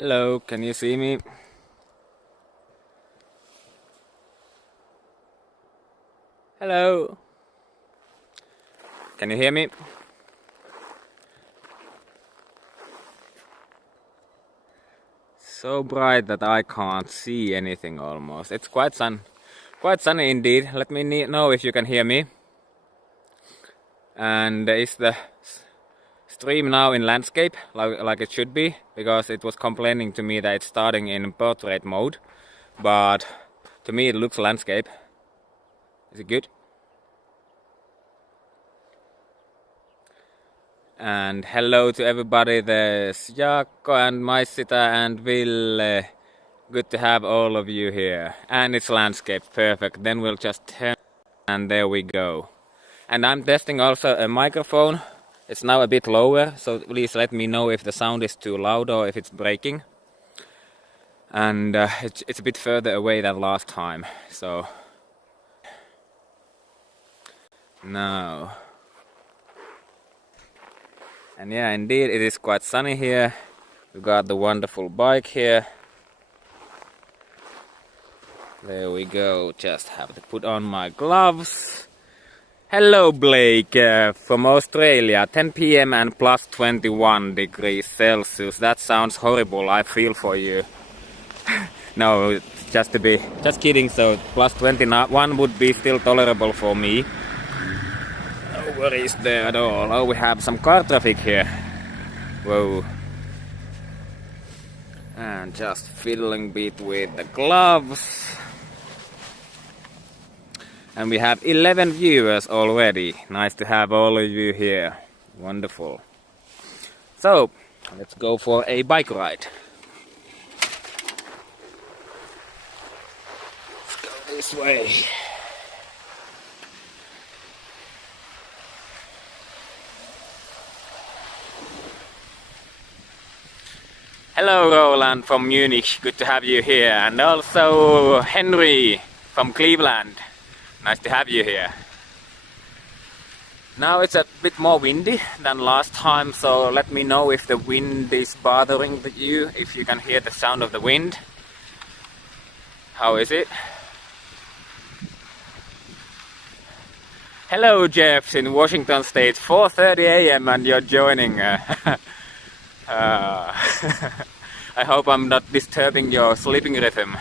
Hello, can you see me? Hello? Can you hear me? So bright that I can't see anything almost. It's quite sunny indeed. Let me know if you can hear me. And is the stream now in landscape like it should be, because it was complaining to me that it's starting in portrait mode, but to me it looks landscape. Is it good? And hello to everybody. There's Jaakko and Maisita and Ville. Good to have all of you here. And it's landscape, perfect. Then we'll just turn and there we go. And I'm testing also a microphone. It's now a bit lower, so please let me know if the sound is too loud or if it's breaking. And it's a bit further away than last time, so now. And yeah, indeed it is quite sunny here. We've got the wonderful bike here. There we go, just have to put on my gloves. Hello Blake, from Australia, 10 PM and plus 21 degrees Celsius. That sounds horrible, I feel for you. No, just kidding, so plus 21 would be still tolerable for me. No worries there at all. Oh, we have some car traffic here. Whoa. And just fiddling bit with the gloves. And we have 11 viewers already. Nice to have all of you here. Wonderful. So, let's go for a bike ride. Let's go this way. Hello Roland from Munich, good to have you here. And also Henry from Cleveland. Nice to have you here. Now it's a bit more windy than last time, so let me know if the wind is bothering you, if you can hear the sound of the wind. How is it? Hello Jeff in Washington State, 4:30 AM and you're joining. I hope I'm not disturbing your sleeping rhythm.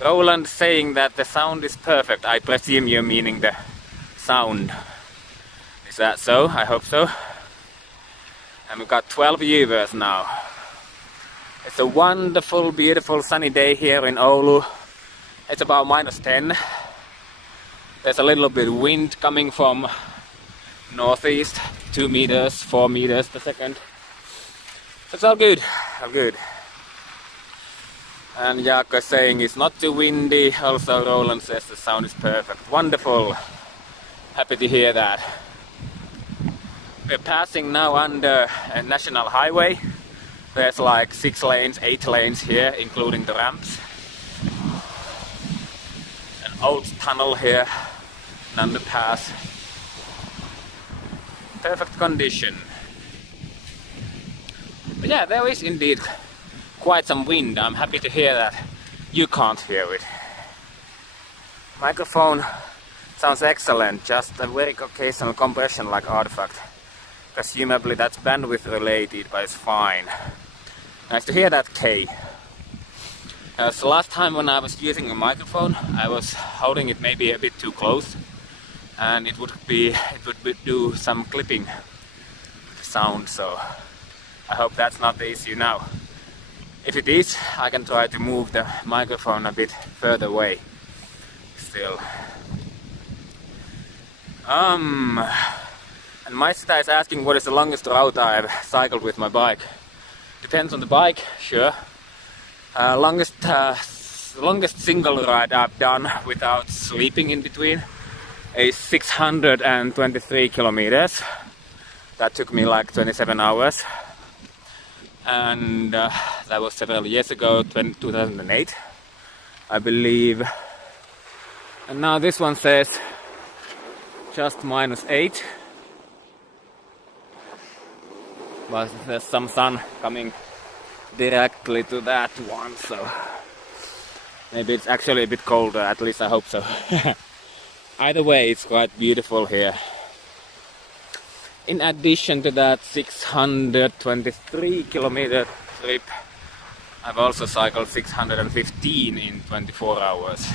Roland saying that the sound is perfect. I presume you're meaning the sound. Is that so? I hope so. And we've got 12 viewers now. It's a wonderful, beautiful sunny day here in Oulu. It's about -10. There's a little bit of wind coming from northeast, 2 meters, 4 meters per second. It's all good, all good. And Jaakko is saying it's not too windy. Also Roland says the sound is perfect. Wonderful. Happy to hear that. We're passing now under a national highway. There's like 6 lanes, 8 lanes here, including the ramps. An old tunnel here, an underpass. Perfect condition. But yeah, there is indeed quite some wind. I'm happy to hear that you can't hear it. Microphone sounds excellent, just a very occasional compression like artifact. Presumably that's bandwidth related, but it's fine. Nice to hear that, Kay. So last time when I was using a microphone, I was holding it maybe a bit too close, and it would do some clipping sound, so I hope that's not the issue now. If it is, I can try to move the microphone a bit further away still. And Maisita is asking what is the longest route I've cycled with my bike. Depends on the bike, sure. Longest single ride I've done without sleeping in between is 623 kilometers. That took me like 27 hours. And that was several years ago, 2008, I believe. And now this one says just -8. But there's some sun coming directly to that one, so maybe it's actually a bit colder, at least I hope so. Either way, it's quite beautiful here. In addition to that 623 kilometer trip, I've also cycled 615 in 24 hours,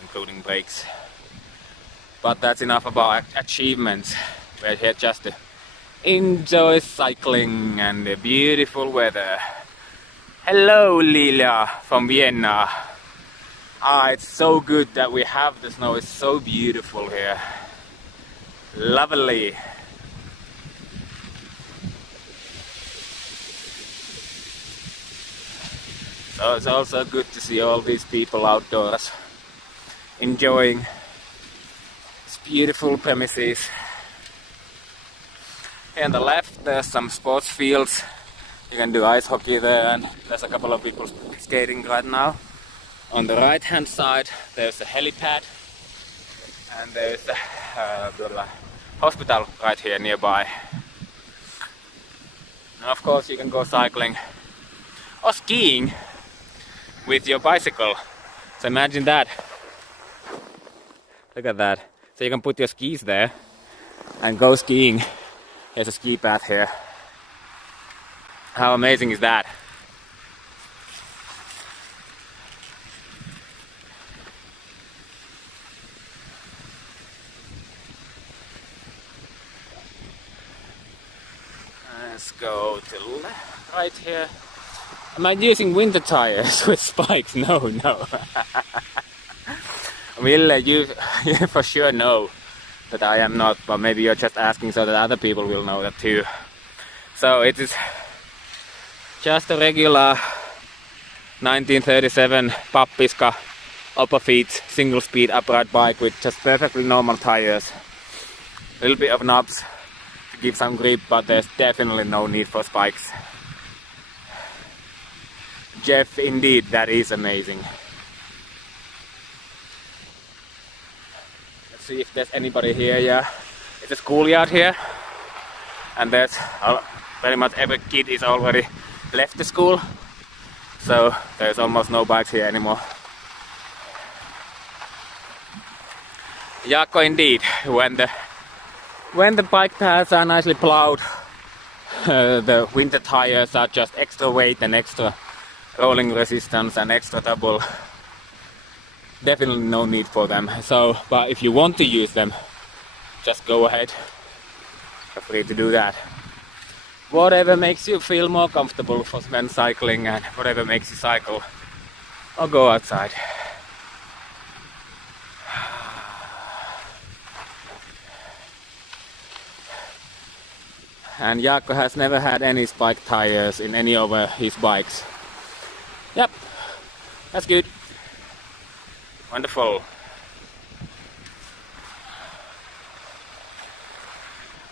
including breaks. But that's enough about achievements. We're here just to enjoy cycling and the beautiful weather. Hello, Lilia from Vienna. It's so good that we have the snow. It's so beautiful here. Lovely. So it's also good to see all these people outdoors enjoying this beautiful premises. Here on the left there's some sports fields. You can do ice hockey there, and there's a couple of people skating right now. On the right hand side there's a helipad, and there's a hospital right here nearby. And of course you can go cycling or skiing with your bicycle. So imagine that. Look at that. So you can put your skis there and go skiing. There's a ski path here. How amazing is that? Let's go to right here. Am I using winter tires with spikes? No. Will you for sure know that I am not, but maybe you're just asking so that other people will know that too. So it is just a regular 1937 Pappiska upper feet single speed upright bike with just perfectly normal tires. A little bit of knobs to give some grip, but there's definitely no need for spikes. Jeff, indeed, that is amazing. Let's see if there's anybody here. Yeah, it's a schoolyard here, and there's pretty much every kid is already left the school, so there's almost no bikes here anymore. Jaakko, indeed, when the bike paths are nicely plowed, the winter tires are just extra weight and extra rolling resistance and extra double. Definitely no need for them. So, but if you want to use them, just go ahead. Feel free to do that. Whatever makes you feel more comfortable for when cycling, and whatever makes you cycle or go outside. And Jaakko has never had any spike tires in any of his bikes. Yep, that's good. Wonderful.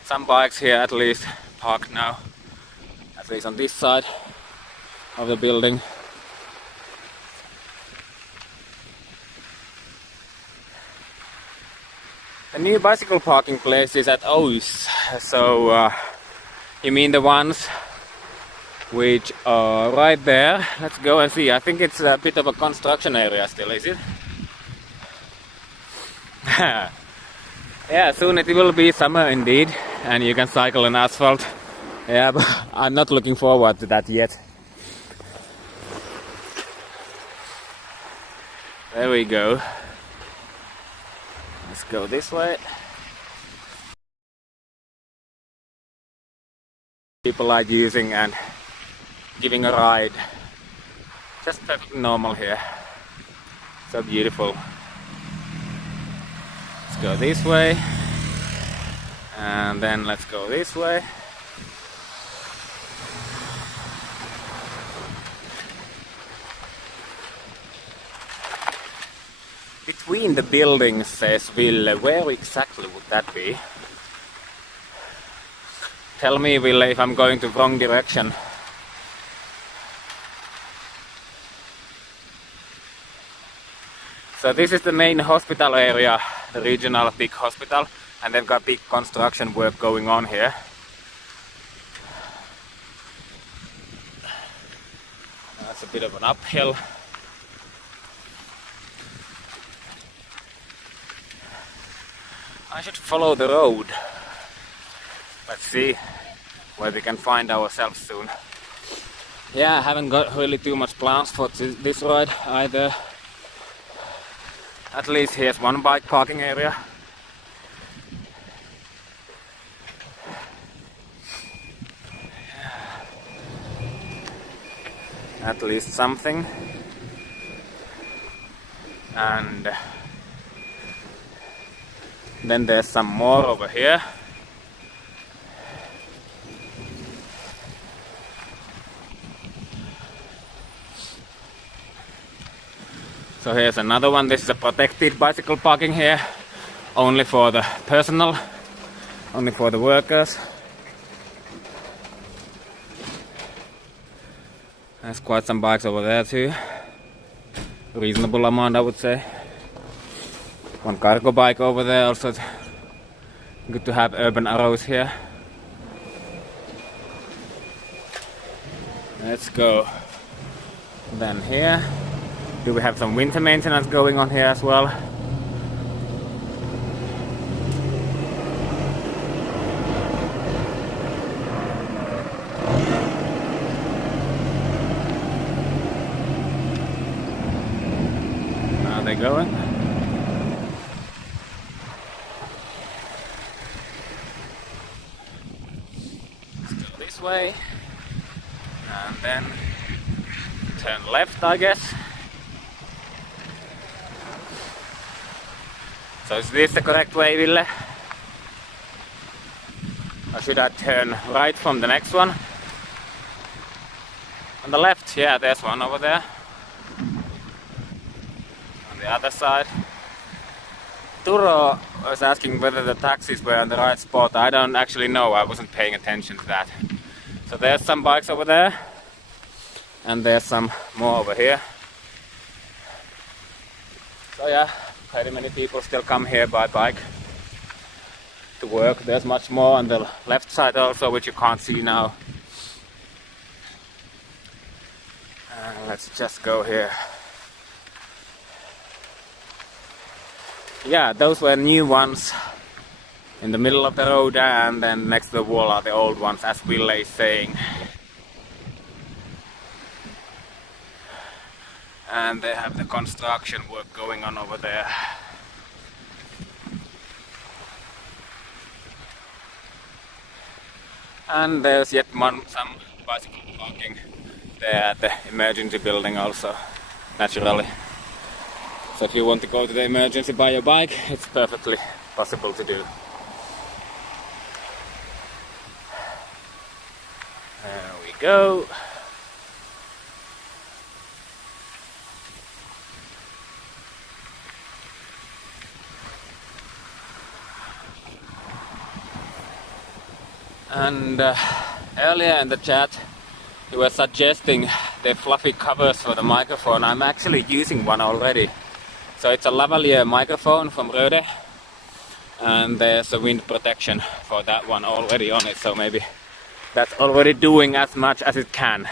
Some bikes here at least parked now, at least on this side of the building. The new bicycle parking place is at Oulu. So you mean the ones which are right there? Let's go and see. I think it's a bit of a construction area still, is it? Yeah, soon it will be summer indeed, and you can cycle on asphalt. Yeah, but I'm not looking forward to that yet. There we go. Let's go this way. People are using and giving a ride. Just perfectly normal here. So beautiful. Let's go this way. And then let's go this way. Between the buildings, says Ville. Where exactly would that be? Tell me, Ville, if I'm going to the wrong direction. So this is the main hospital area, the regional big hospital, and they've got big construction work going on here. That's a bit of an uphill. I should follow the road. Let's see where we can find ourselves soon. Yeah, I haven't got really too much plans for this ride either. At least here's one bike parking area. At least something. And then there's some more over here. So here's another one. This is a protected bicycle parking here. Only for the personnel. Only for the workers. There's quite some bikes over there too. Reasonable amount, I would say. One cargo bike over there, also good to have urban arrows here. Let's go. Then here, do we have some winter maintenance going on here as well? Are they going? Way and then turn left, I guess. So is this the correct way, Ville? Or should I turn right from the next one? On the left, yeah, there's one over there. On the other side. Turo was asking whether the taxis were on the right spot. I don't actually know, I wasn't paying attention to that. So there's some bikes over there, and there's some more over here. So yeah, pretty many people still come here by bike to work. There's much more on the left side also, which you can't see now. Let's just go here. Yeah, those were new ones in the middle of the road, and then next to the wall are the old ones, as Ville is saying. And they have the construction work going on over there. And there's yet some bicycle parking there at the emergency building also, naturally. So if you want to go to the emergency by your bike, it's perfectly possible to do. There we go. And earlier in the chat you were suggesting the fluffy covers for the microphone. I'm actually using one already. So it's a lavalier microphone from Rode, and there's a wind protection for that one already on it, so maybe that's already doing as much as it can.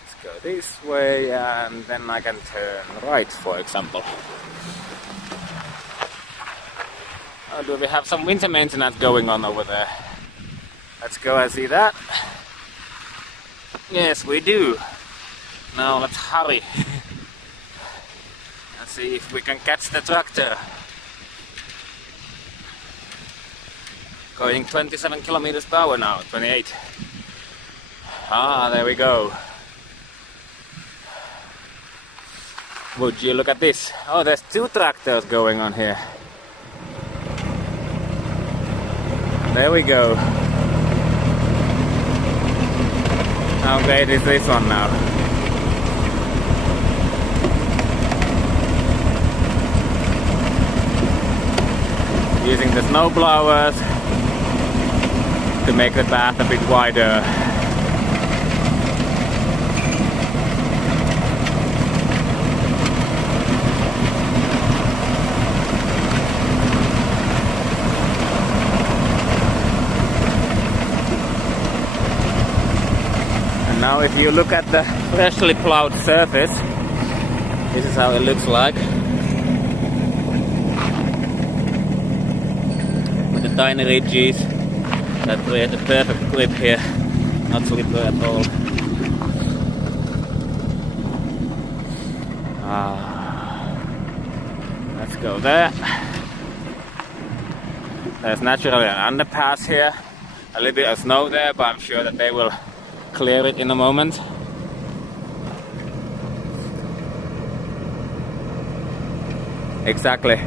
Let's go this way, and then I can turn right, for example. Do we have some winter maintenance going on over there? Let's go and see that. Yes, we do. Now let's hurry. Let's see if we can catch the tractor. Going 27 kilometers per hour now, 28. Ah, there we go. Would you look at this? Oh, there's two tractors going on here. There we go. How great is this one now? Using the snow blowers to make the path a bit wider. Now if you look at the freshly plowed surface, this is how it looks like. With the tiny ridges that create a perfect grip here, not slippery at all. Let's go there. There's naturally an underpass here. A little bit of snow there, but I'm sure that they will clear it in a moment. Exactly.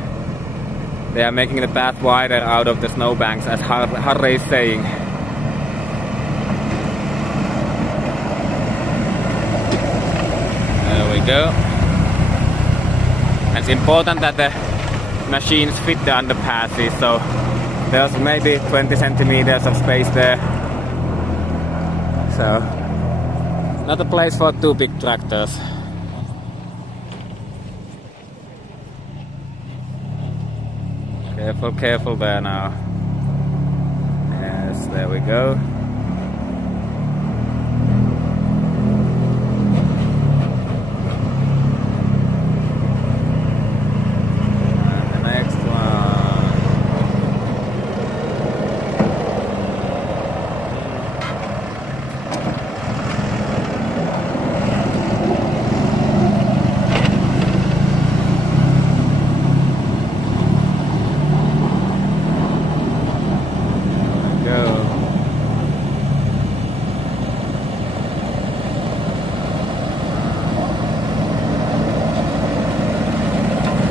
They are making the path wider out of the snowbanks, as Harry is saying. There we go. And it's important that the machines fit the underpasses, so there's maybe 20 centimeters of space there. So, not a place for two big tractors. Careful, careful there now. Yes, there we go. And the next one.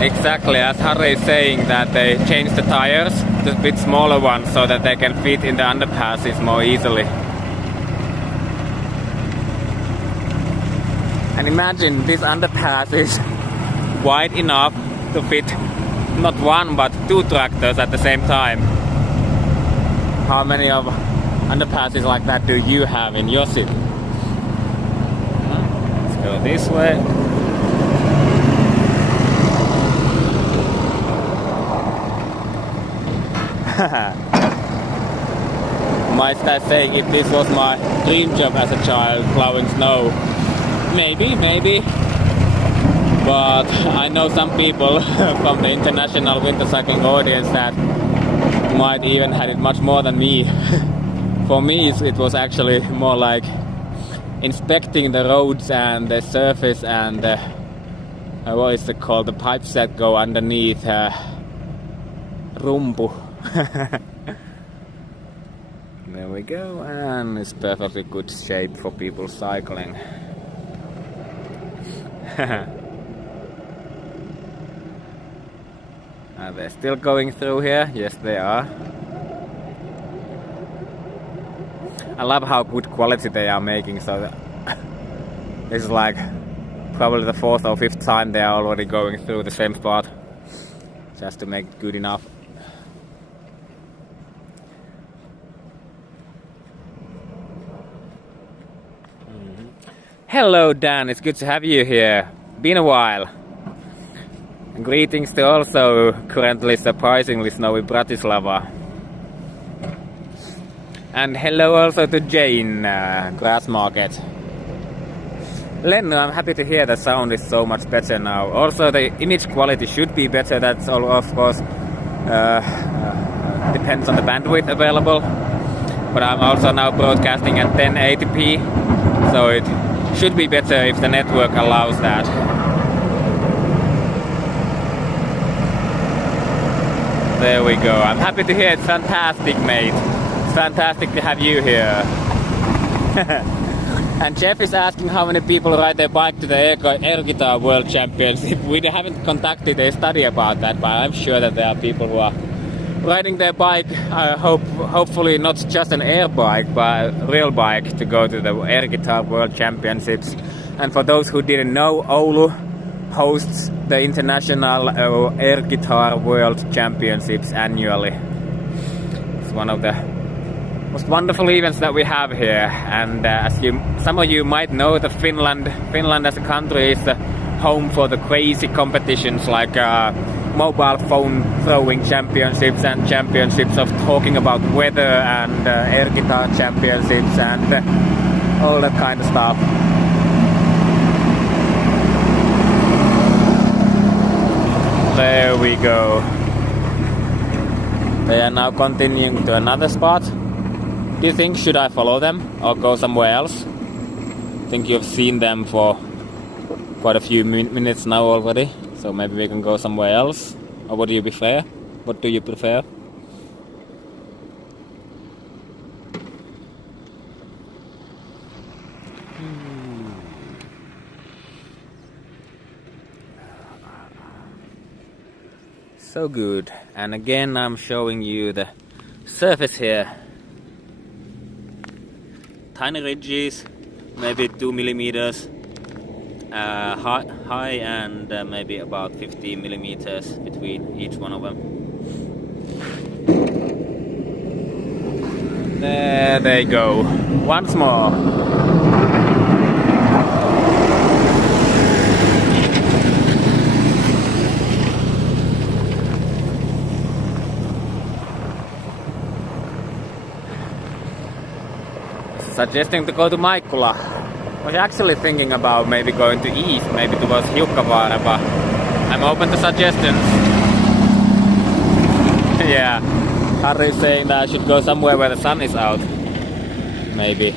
Exactly, as Harry is saying, that they changed the tires to a bit smaller ones so that they can fit in the underpasses more easily. And imagine this underpass is wide enough to fit not one but two tractors at the same time. How many of underpasses like that do you have in your city? Let's go this way. Might start saying if this was my dream job as a child, plowing snow. Maybe. But I know some people from the international winter cycling audience that might even had it much more than me. For me, it was actually more like inspecting the roads and the surface and what is it called? The pipes that go underneath. Rumpu. There we go, and it's perfectly good shape for people cycling. Are they still going through here? Yes, they are. I love how good quality they are making, so that this is like probably the 4th or 5th time they are already going through the same spot just to make it good enough. Hello Dan, it's good to have you here. Been a while. And greetings to also currently surprisingly snowy Bratislava. And hello also to Jane, Grass Market. Lenno, I'm happy to hear the sound is so much better now. Also the image quality should be better, that's all of course depends on the bandwidth available. But I'm also now broadcasting at 1080p, so it should be better if the network allows that. There we go. I'm happy to hear it's fantastic, mate. It's fantastic to have you here. And Jeff is asking how many people ride their bike to the air guitar world championship. We haven't conducted a study about that, but I'm sure that there are people who are riding their bike, hopefully not just an air bike, but a real bike to go to the Air Guitar World Championships. And for those who didn't know, Oulu hosts the International Air Guitar World Championships annually. It's one of the most wonderful events that we have here. And as some of you might know, that Finland as a country is the home for the crazy competitions like mobile phone throwing championships and championships of talking about weather and air guitar championships and all that kind of stuff. There we go. They are now continuing to another spot. Do you think should I follow them or go somewhere else? I think you've seen them for quite a few minutes now already, so maybe we can go somewhere else. Or what do you prefer? What do you prefer? So good. And again I'm showing you the surface here. Tiny ridges, maybe 2 millimeters high and maybe about 50 millimeters between each one of them. There they go. Once more. Suggesting to go to Maikkula. I was actually thinking about maybe going to east, maybe towards Hiukkavaara, but I'm open to suggestions. Yeah, Harry is saying that I should go somewhere where the sun is out. Maybe.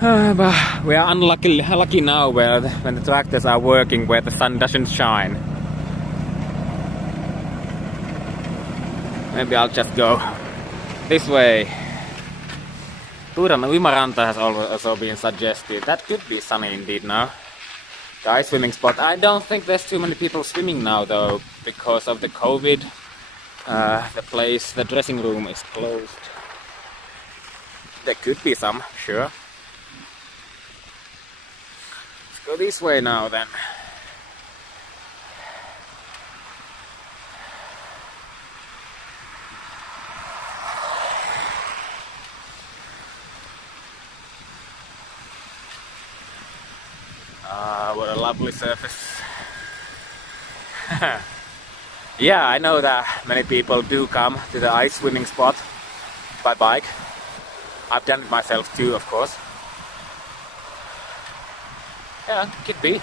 But we are lucky now when the tractors are working where the sun doesn't shine. Maybe I'll just go this way. Tuiran Uimaranta has also been suggested. That could be sunny indeed now. The ice swimming spot. I don't think there's too many people swimming now though, because of the COVID. The dressing room is closed. There could be some, sure. Let's go this way now then. What a lovely surface. Yeah, I know that many people do come to the ice swimming spot by bike. I've done it myself too, of course. Yeah, could be.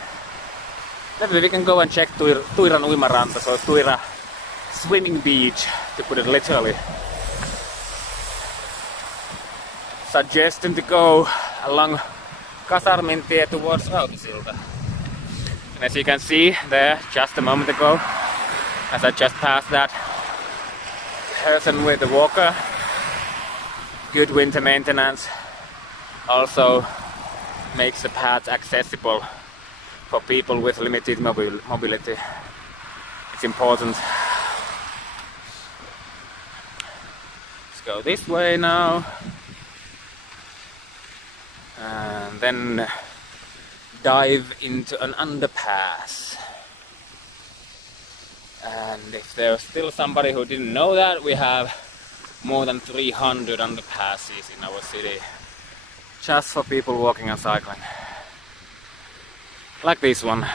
Maybe we can go and check Tuiran Uimaranta, so Tuira swimming beach, to put it literally. Suggestion to go along Kasarmintie towards Rautisilta. And as you can see there, just a moment ago, as I just passed that person with the walker, good winter maintenance also makes the path accessible for people with limited mobility. It's important. Let's go this way now. And then dive into an underpass. And if there's still somebody who didn't know that, we have more than 300 underpasses in our city, just for people walking and cycling. Like this one.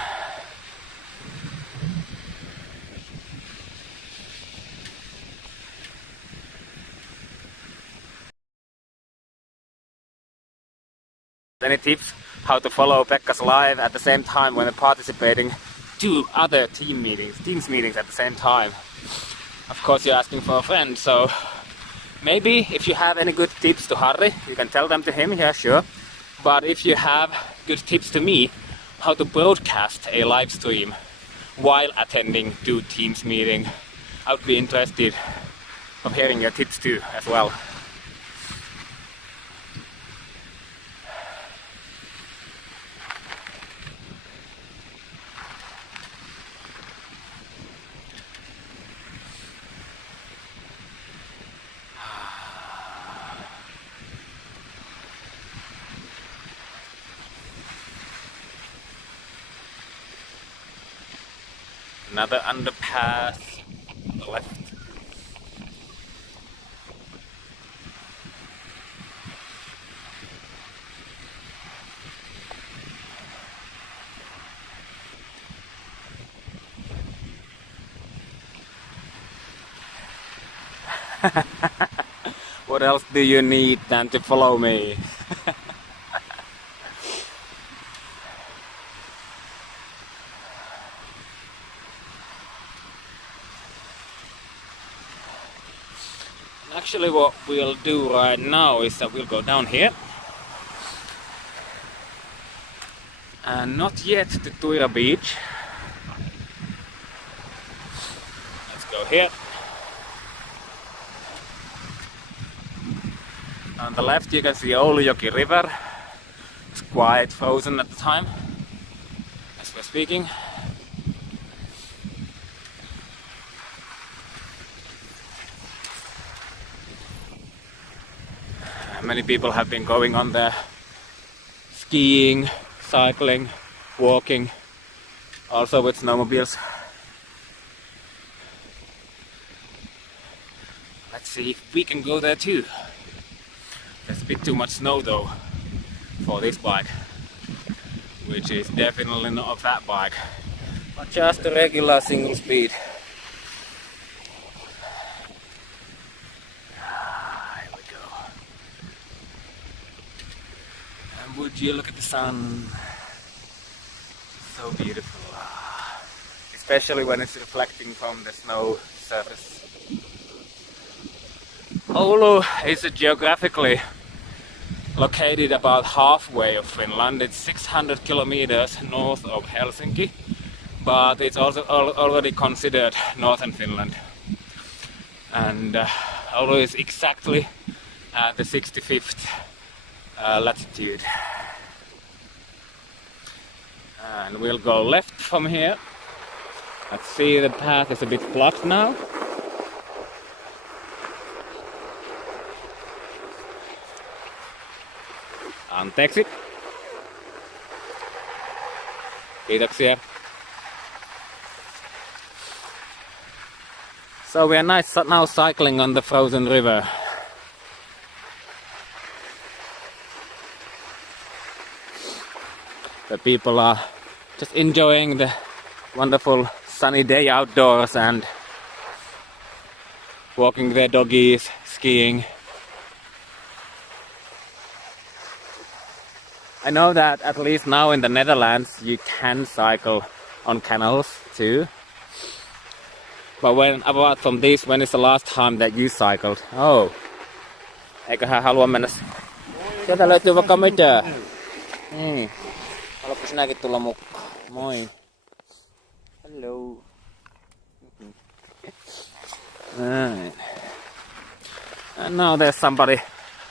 Any tips how to follow Pekka's live at the same time when participating to other teams meetings at the same time? Of course you're asking for a friend, so maybe if you have any good tips to Harry, you can tell them to him, yeah sure. But if you have good tips to me, how to broadcast a live stream while attending two teams meeting, I would be interested of hearing your tips too as well. Another underpass on the left. What else do you need than to follow me? Actually, what we'll do right now is that we'll go down here. And not yet to Tuira beach. Let's go here. On the left you can see Oulu river. It's quite frozen at the time, as we're speaking. Many people have been going on there, skiing, cycling, walking, also with snowmobiles. Let's see if we can go there too. There's a bit too much snow though for this bike, which is definitely not a fat bike, but just a regular single speed. Here we go. And would you look at the sun? So beautiful, especially when it's reflecting from the snow surface. Oulu is geographically located about halfway of Finland. It's 600 kilometers north of Helsinki, but it's also already considered northern Finland. And Oulu is exactly at the 65th latitude. And we'll go left from here. Let's see, the path is a bit blocked now. Anteeksi. Kiitoksia. So we are now cycling on the frozen river. The people are just enjoying the wonderful sunny day outdoors and walking their doggies, skiing. I know that at least now in the Netherlands you can cycle on canals too. But apart from this, when is the last time that you cycled? Oh, eiköhän halua mennä. Sieltä löytyy vaikka mitä. Niin. Haluatko sinäkin tulla mukaan? Moi. Hello. And now there's somebody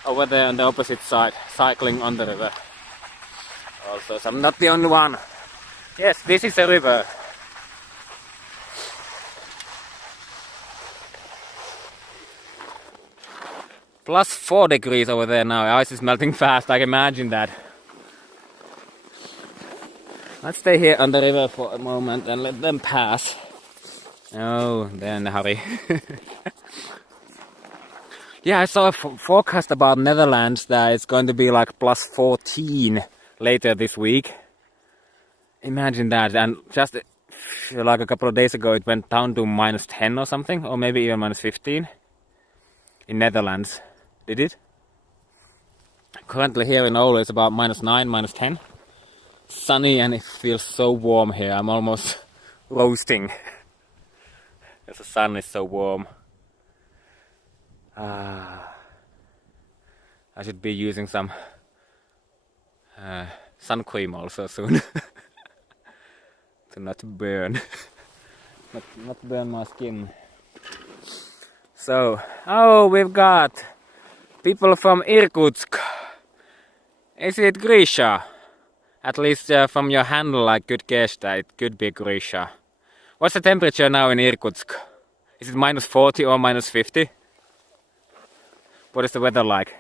over there on the opposite side cycling on the river. Also, so I'm not the only one. Yes, this is a river. Plus 4 degrees over there now. Ice is melting fast, I can imagine that. Let's stay here on the river for a moment and let them pass. Oh, they're in a hurry. Yeah, I saw a forecast about Netherlands that it's going to be like plus 14 later this week. Imagine that. And just like a couple of days ago it went down to minus 10 or something, or maybe even minus 15 in Netherlands. Did it? Currently here in Oulu it's about minus 9, minus 10. Sunny, and it feels so warm here. I'm almost roasting because the sun is so warm. I should be using some sun cream also soon to not burn not burn my skin. So, oh, we've got people from Irkutsk. Is it Grisha? At least from your handle I could guess that it could be Grisha. What's the temperature now in Irkutsk? Is it minus 40 or minus 50? What is the weather like?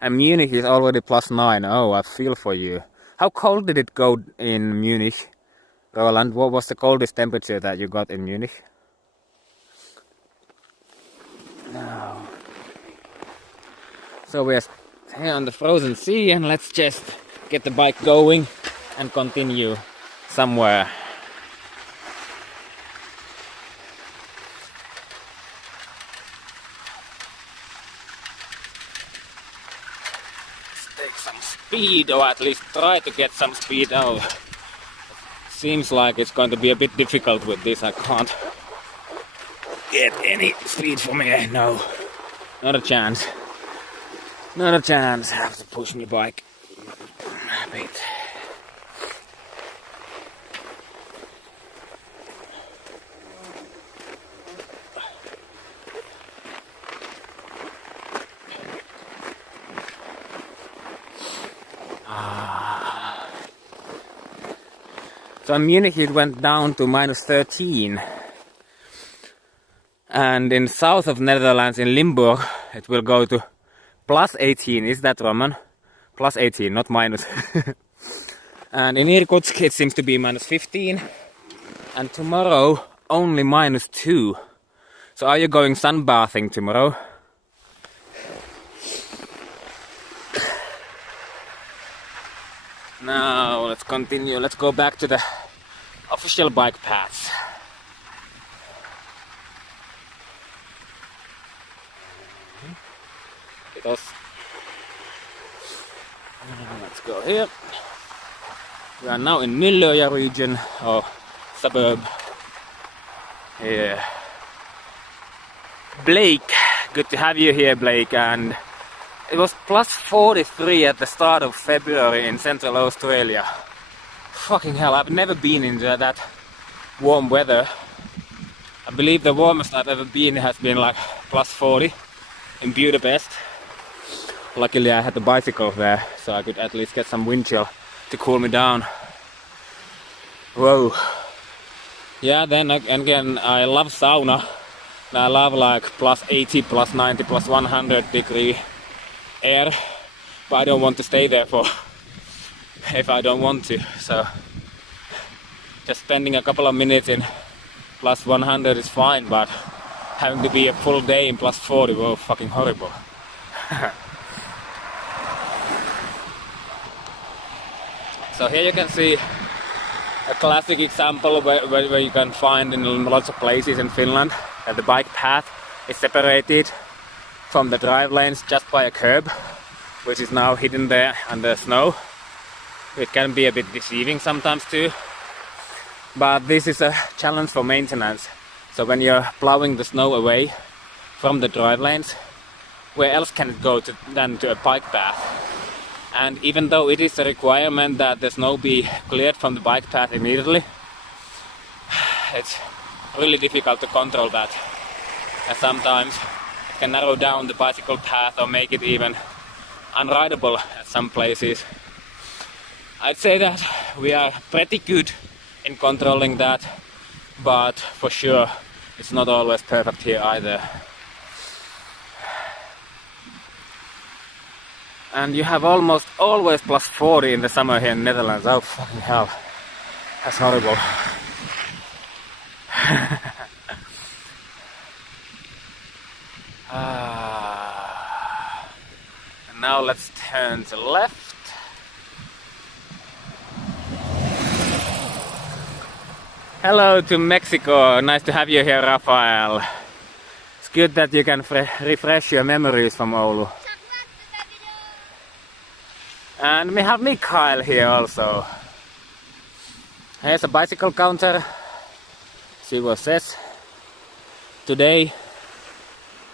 And Munich is already plus 9. Oh, I feel for you. How cold did it go in Munich? Roland, what was the coldest temperature that you got in Munich? No. So we're here on the frozen sea, and let's just get the bike going and continue somewhere. speed, or at least try to get some speed. Oh, seems like it's going to be a bit difficult with this. I can't get any speed for me. No, not a chance. Not a chance. I have to push my bike a bit. So in Munich it went down to -13, and in south of Netherlands in Limburg it will go to +18. Is that Roman? +18, not minus. And in Irkutsk it seems to be -15, and tomorrow only -2. So are you going sunbathing tomorrow? Now let's continue. Let's go back to the official bike paths. Let's go here. We are now in Myllöjä region, or suburb. Yeah. Blake, good to have you here, Blake. And it was +43 at the start of February in Central Australia. Fucking hell, I've never been into that warm weather. I believe the warmest I've ever been has been like +40 in Budapest. Luckily I had the bicycle there, so I could at least get some wind chill to cool me down. Whoa. Yeah, then again, I love sauna. I love like +80, +90, +100 degree air, but I don't want to stay there for if I don't want to. So just spending a couple of minutes in +100 is fine, but having to be a full day in +40, whoa, fucking horrible. So here you can see a classic example where you can find in lots of places in Finland that the bike path is separated from the drive lanes just by a curb, which is now hidden there under snow. It can be a bit deceiving sometimes too, but this is a challenge for maintenance. So when you're plowing the snow away from the drive lanes, where else can it go than to a bike path? And even though it is a requirement that the snow be cleared from the bike path immediately, it's really difficult to control that. And sometimes it can narrow down the bicycle path or make it even unrideable at some places. I'd say that we are pretty good in controlling that, but for sure it's not always perfect here either. And you have almost always +40 in the summer here in Netherlands. Oh fucking hell, that's horrible. And now let's turn to left. Hello to Mexico, nice to have you here, Rafael. It's good that you can refresh your memories from Oulu. And we have Mikael here also. Here's a bicycle counter. See what it says. Today,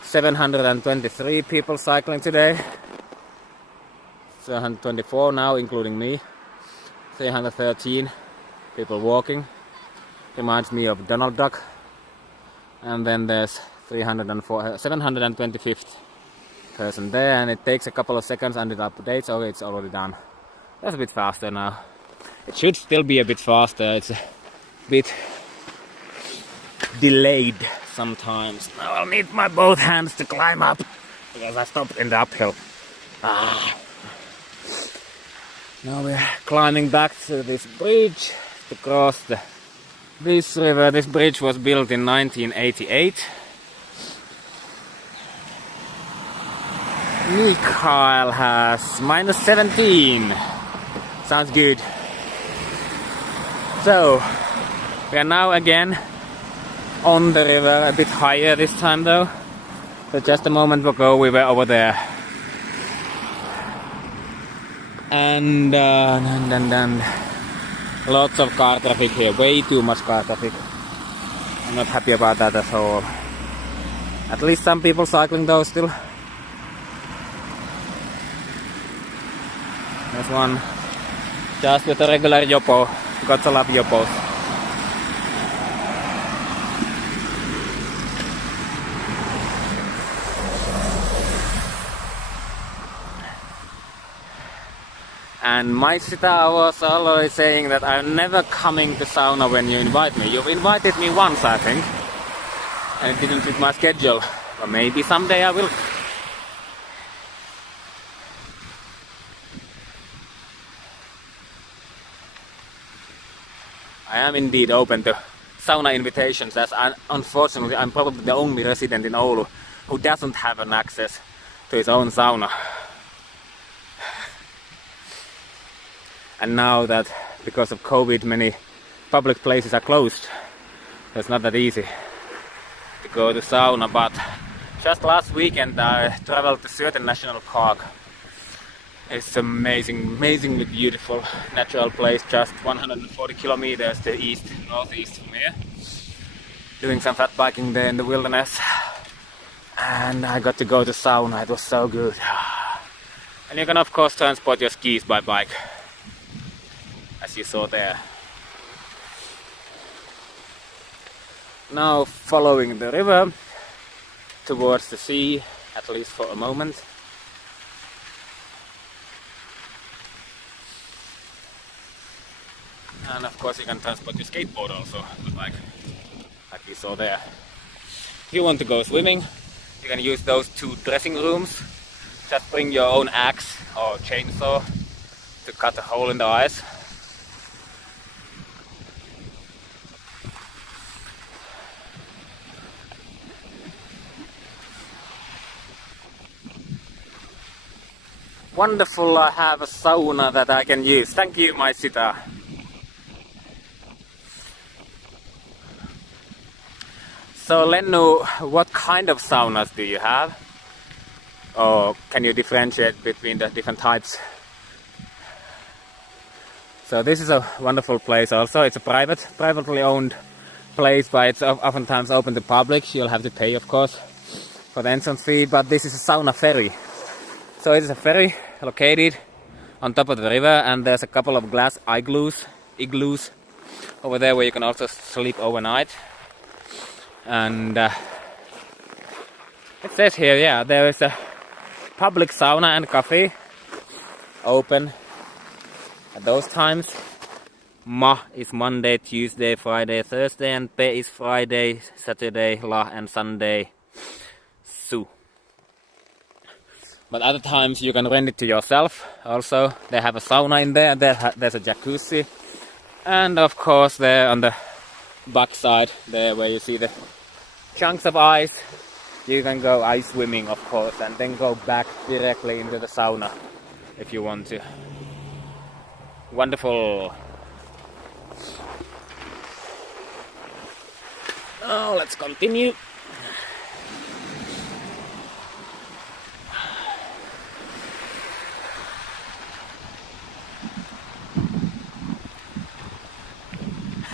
723 people cycling today. 724 now, including me. 313 people walking. Reminds me of Donald Duck. And then there's 725th person there, and it takes a couple of seconds and it updates. Okay, it's already done. That's a bit faster now. It should still be a bit faster. It's a bit delayed sometimes. Now I'll need my both hands to climb up because I stopped in the uphill. Now we're climbing back to this bridge to cross this river. This bridge was built in 1988. Mikael has -17. Sounds good. So we are now again on the river, a bit higher this time though. So just a moment ago we were over there. And lots of car traffic here, way too much car traffic. I'm not happy about that at all. At least some people cycling though still. There's one just with a regular yopo. Got to love yopos. And my sita was always saying that I'm never coming to sauna when you invite me. You've invited me once, I think, and it didn't fit my schedule. But maybe someday I will. I am indeed open to sauna invitations, as unfortunately I'm probably the only resident in Oulu who doesn't have an access to his own sauna. And now that because of COVID many public places are closed, so it's not that easy to go to sauna. But just last weekend I traveled to certain national park. It's amazingly beautiful natural place, just 140 kilometers to northeast from here. Doing some fat biking there in the wilderness, and I got to go to sauna. It was so good. And you can of course transport your skis by bike, as you saw there. Now following the river towards the sea, at least for a moment. And of course you can transport your skateboard also, like you saw there. If you want to go swimming, you can use those two dressing rooms. Just bring your own axe or chainsaw to cut a hole in the ice. Wonderful, I have a sauna that I can use. Thank you, my sita. So Lennu, what kind of saunas do you have? Or can you differentiate between the different types? So this is a wonderful place also. It's a privately owned place, but it's oftentimes open to public. You'll have to pay, of course, for the entrance fee, but this is a sauna ferry. So it is a ferry located on top of the river, and there's a couple of glass igloos over there where you can also sleep overnight. And it says here, yeah, there is a public sauna and cafe open at those times. Ma is Monday, Tuesday, Friday, Thursday, and Pe is Friday, Saturday, La, and Sunday, Su. But other times you can rent it to yourself. Also, they have a sauna in there, there's a jacuzzi, and of course there on the back side, there where you see the chunks of ice, you can go ice swimming, of course, and then go back directly into the sauna if you want to. Wonderful. Now let's continue.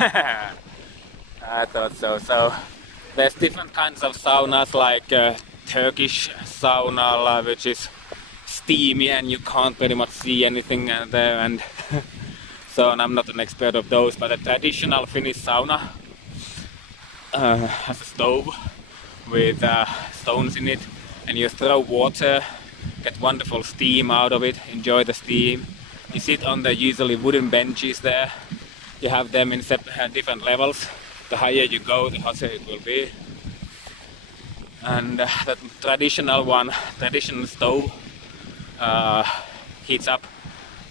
I thought so. So there's different kinds of saunas, like Turkish sauna, which is steamy and you can't pretty much see anything there, and so I'm not an expert of those, but a traditional Finnish sauna has a stove with stones in it, and you throw water, get wonderful steam out of it, enjoy the steam. You sit on the usually wooden benches there. You have them in different levels. The higher you go, the hotter it will be. And the traditional stove heats up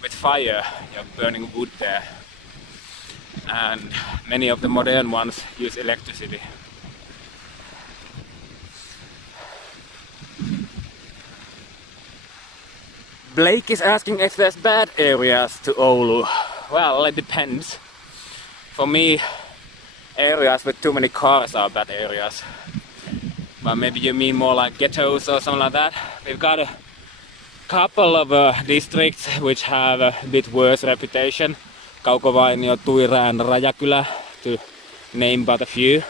with fire. You're burning wood there. And many of the modern ones use electricity. Blake is asking if there's bad areas to Oulu. Well, it depends. For me, areas with too many cars are bad areas. But maybe you mean more like ghettos or something like that. We've got a couple of districts which have a bit worse reputation. Kaukovainio, Tuira and Rajakylä, to name but a few.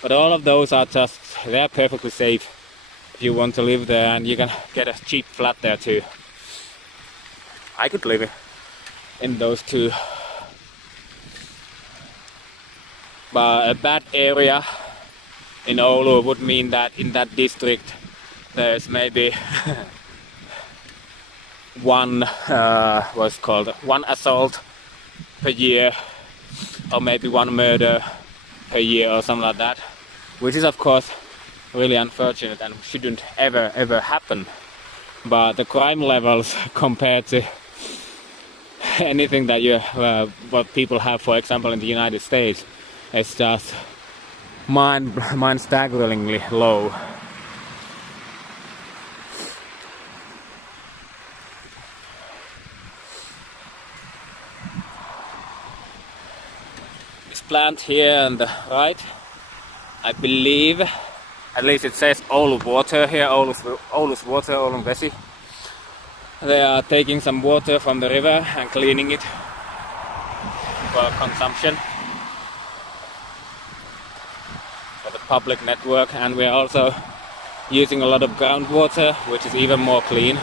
But all of those are just, they are perfectly safe if you want to live there, and you can get a cheap flat there too. I could live in those two. But a bad area in Oulu would mean that in that district there's maybe one one assault per year, or maybe one murder per year or something like that, which is of course really unfortunate and shouldn't ever happen. But the crime levels compared to anything that what people have, for example, in the United States, is just mind-staggeringly low. This plant here on the right, I believe, at least it says Oulu water here, Oulu's water, Oulun vesi. They are taking some water from the river and cleaning it for consumption, for the public network, and we are also using a lot of groundwater, which is even more clean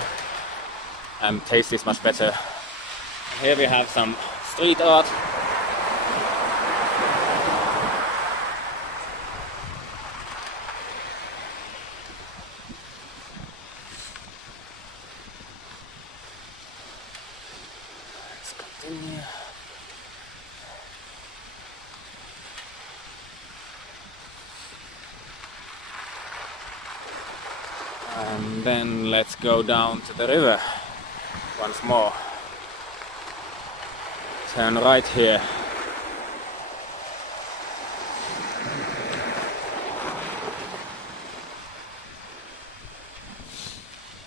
and tastes much better. And here we have some street art. And then let's go down to the river once more. Turn right here.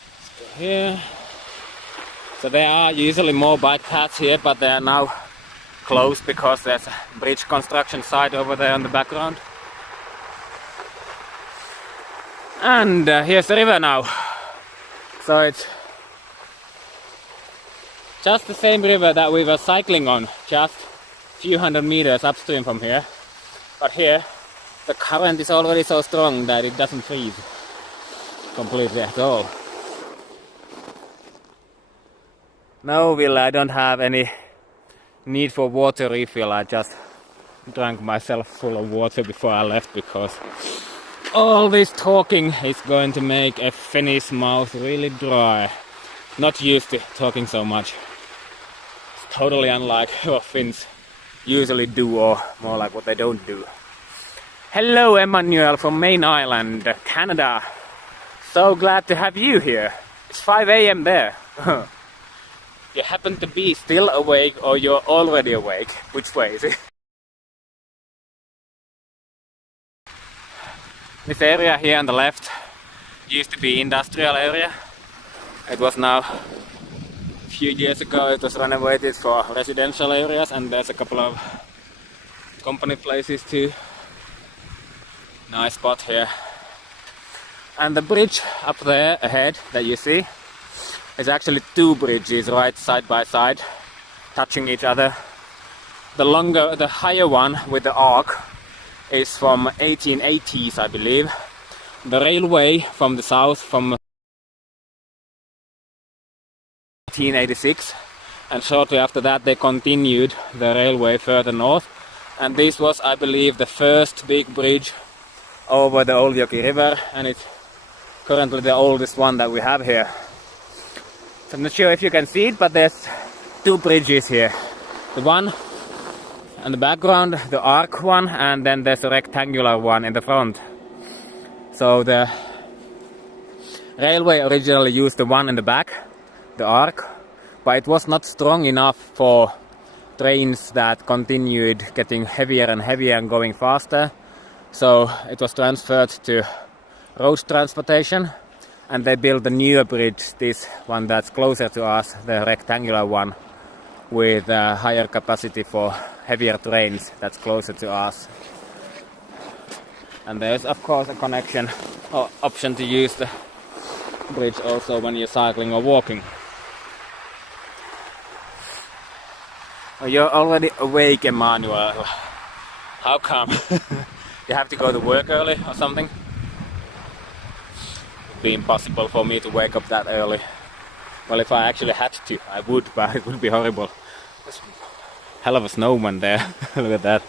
Let's go here. So there are usually more bike paths here, but they are now closed because there's a bridge construction site over there in the background. And here's the river now. So it's just the same river that we were cycling on, just a few hundred meters upstream from here. But here the current is already so strong that it doesn't freeze completely at all. No, Will, I don't have any need for water refill. I just drank myself full of water before I left because all this talking is going to make a Finnish mouth really dry. Not used to talking so much. It's totally unlike what Finns usually do, or more like what they don't do. Hello, Emmanuel from Main Island, Canada. So glad to have you here. It's 5 a.m. there. You happen to be still awake, or you're already awake. Which way is it? This area here on the left used to be industrial area. It was now, a few years ago, it was renovated for residential areas, and there's a couple of company places too. Nice spot here. And the bridge up there ahead that you see is actually two bridges right side by side, touching each other. The higher one with the arc is from 1880s, I believe. The railway from the south from 1886, and shortly after that they continued the railway further north, and this was, I believe, the first big bridge over the Oulujoki river, and it's currently the oldest one that we have here. So I'm not sure if you can see it, but there's two bridges here. The one in the background, the arc one, and then there's a rectangular one in the front. So the railway originally used the one in the back, the arc, but it was not strong enough for trains that continued getting heavier and heavier and going faster. So it was transferred to road transportation, and they built a newer bridge, this one that's closer to us, the rectangular one, with higher capacity for heavier trains that's closer to us. And there's of course a connection or option to use the bridge also when you're cycling or walking. Oh, you're already awake, Emmanuel. How come? You have to go to work early or something? It'd be impossible for me to wake up that early. Well, if I actually had to, I would, but it would be horrible. There's a hell of a snowman there. Look at that.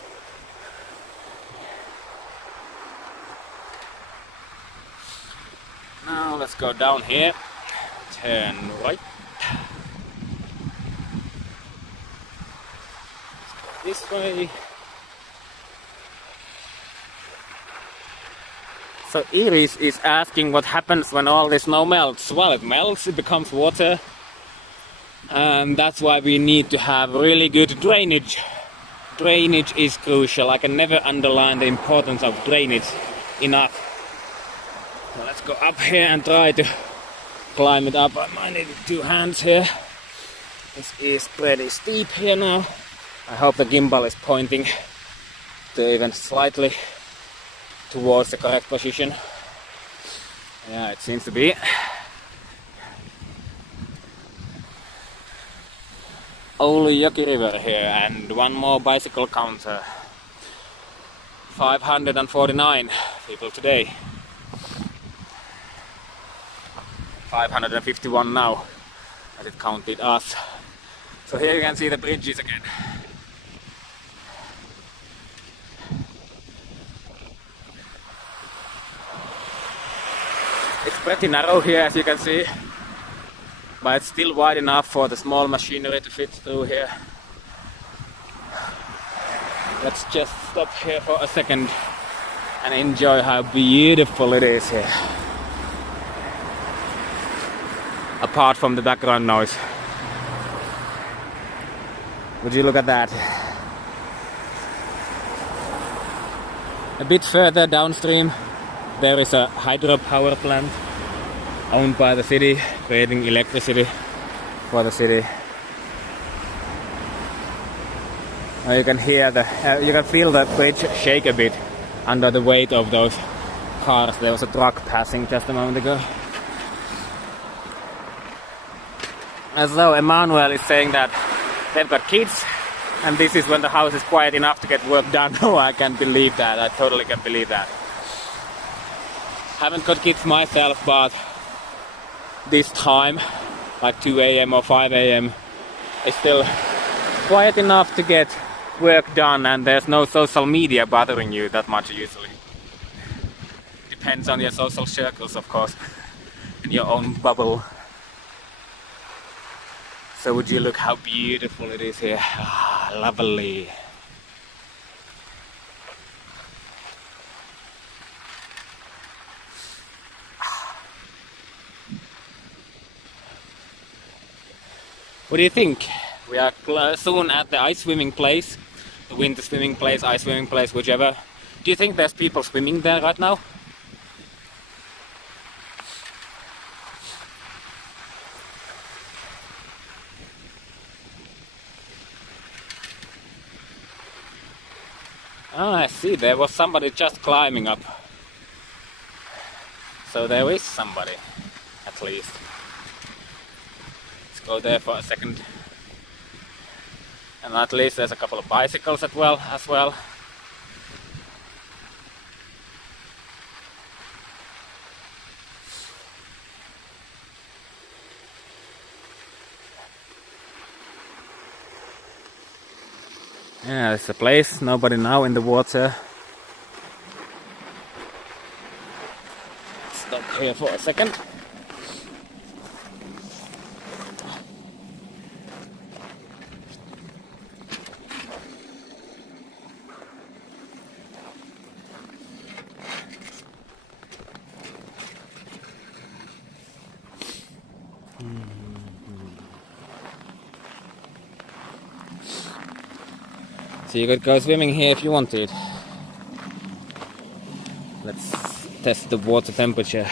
Now let's go down here. Turn right. Let's go this way. So Iris is asking what happens when all the snow melts. Well, it melts, it becomes water. And that's why we need to have really good drainage. Drainage is crucial. I can never underline the importance of drainage enough. So let's go up here and try to climb it up. I might need 2 hands here. This is pretty steep here now. I hope the gimbal is pointing to even slightly towards the correct position. Yeah, it seems to be. Oulu River here, and one more bicycle counter. 549 people today. 551 now, as it counted us. So here you can see the bridges again. It's pretty narrow here, as you can see, but it's still wide enough for the small machinery to fit through here. Let's just stop here for a second and enjoy how beautiful it is here. Apart from the background noise. Would you look at that? A bit further downstream there is a hydropower plant owned by the city, creating electricity for the city. You can hear you can feel the bridge shake a bit under the weight of those cars. There was a truck passing just a moment ago. As though Emmanuel is saying that they've got kids and this is when the house is quiet enough to get work done. Oh, I can't believe that. I totally can't believe that. Haven't got kids myself, but this time, like 2 a.m. or 5 a.m. is still quiet enough to get work done, and there's no social media bothering you that much usually. Depends on your social circles, of course, in your own bubble. So would you look how beautiful it is here? Ah, lovely. What do you think? We are soon at the ice swimming place, the winter swimming place, ice swimming place, whichever. Do you think there's people swimming there right now? Oh, I see, there was somebody just climbing up. So there is somebody, at least. Let's go there for a second. And at least there's a couple of bicycles as well. Yeah, it's a place, nobody now in the water. Stop here for a second. So you could go swimming here if you wanted. Let's test the water temperature.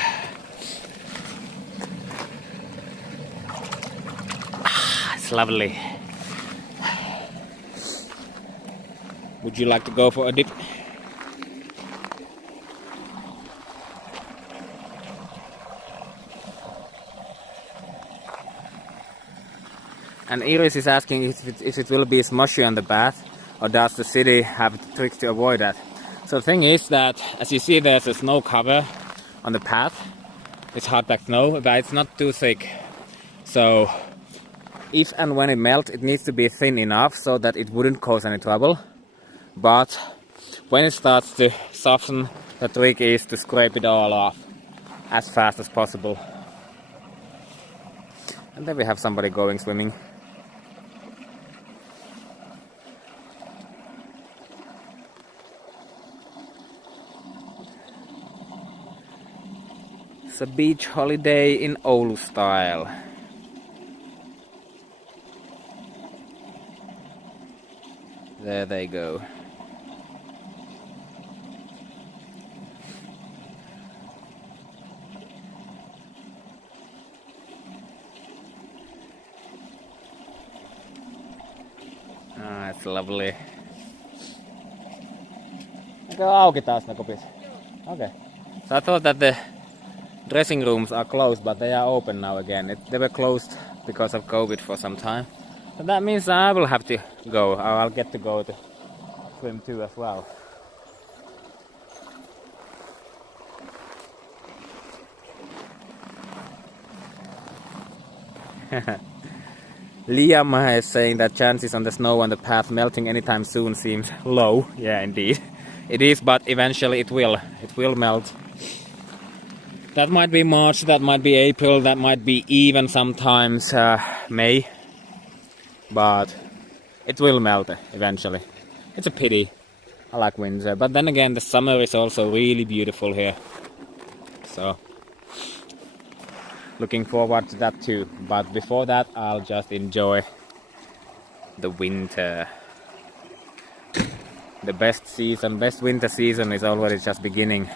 Ah, it's lovely. Would you like to go for a dip? And Iris is asking if it will be smushy on the path, or does the city have the trick to avoid that? So the thing is that, as you see, there's a snow cover on the path. It's hardpacked snow, but it's not too thick. So if and when it melts, it needs to be thin enough so that it wouldn't cause any trouble. But when it starts to soften, the trick is to scrape it all off as fast as possible. And then we have somebody going swimming. It's a beach holiday in Oulu style. There they go. Ah, it's lovely. Onko auki taas ne kopit? Okay. So I thought that the dressing rooms are closed, but they are open now again. They were closed because of COVID for some time. So that means I will have to go, or I'll get to go to swim too as well. Liam is saying that chances on the snow on the path melting anytime soon seems low. Yeah, indeed. It is, but eventually it will. It will melt. That might be March, that might be April, that might be even sometimes May. But it will melt eventually. It's a pity. I like winter. But then again, the summer is also really beautiful here. So, looking forward to that too. But before that, I'll just enjoy the winter. The best winter season is already just beginning.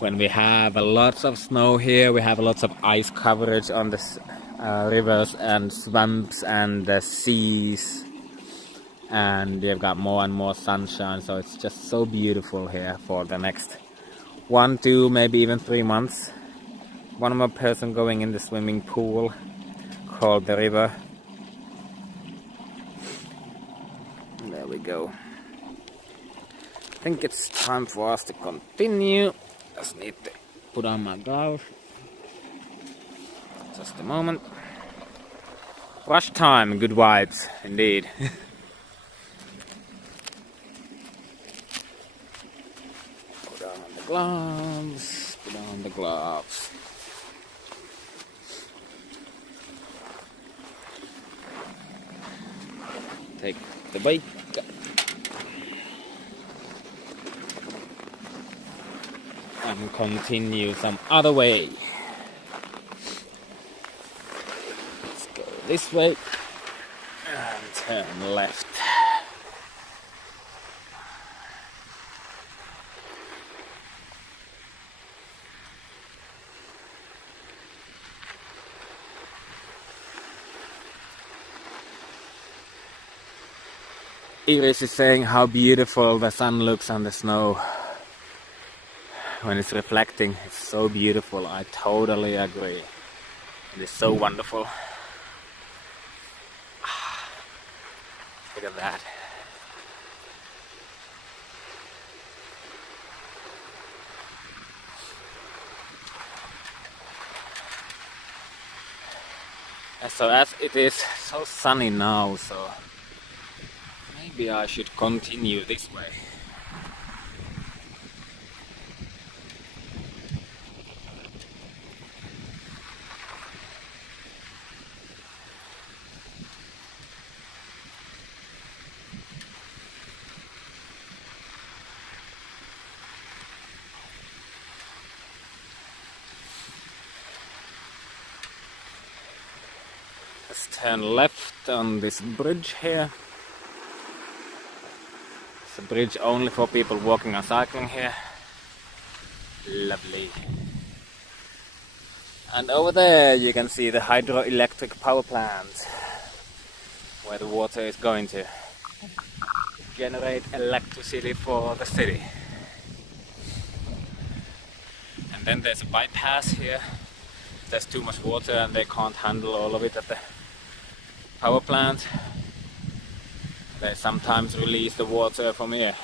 When we have lots of snow here, we have lots of ice coverage on the rivers and swamps and the seas, and we've got more and more sunshine, so it's just so beautiful here for the next 1, 2, maybe even 3 months. One more person going in the swimming pool called the river. There we go. I think it's time for us to continue. Just need to put on my gloves. Just a moment. Rush time, good vibes, indeed. Put on the gloves, put on the gloves. Take the bike. And continue some other way. Let's go this way and turn left. Iris is saying how beautiful the sun looks on the snow. When it's reflecting, it's so beautiful. I totally agree. It is so wonderful. Look at that. So as it is so sunny now, so maybe I should continue this way. Let's turn left on this bridge here. It's a bridge only for people walking and cycling here. Lovely. And over there you can see the hydroelectric power plant, where the water is going to generate electricity for the city. And then there's a bypass here there's too much water and they can't handle all of it at the power plant, they sometimes release the water from here.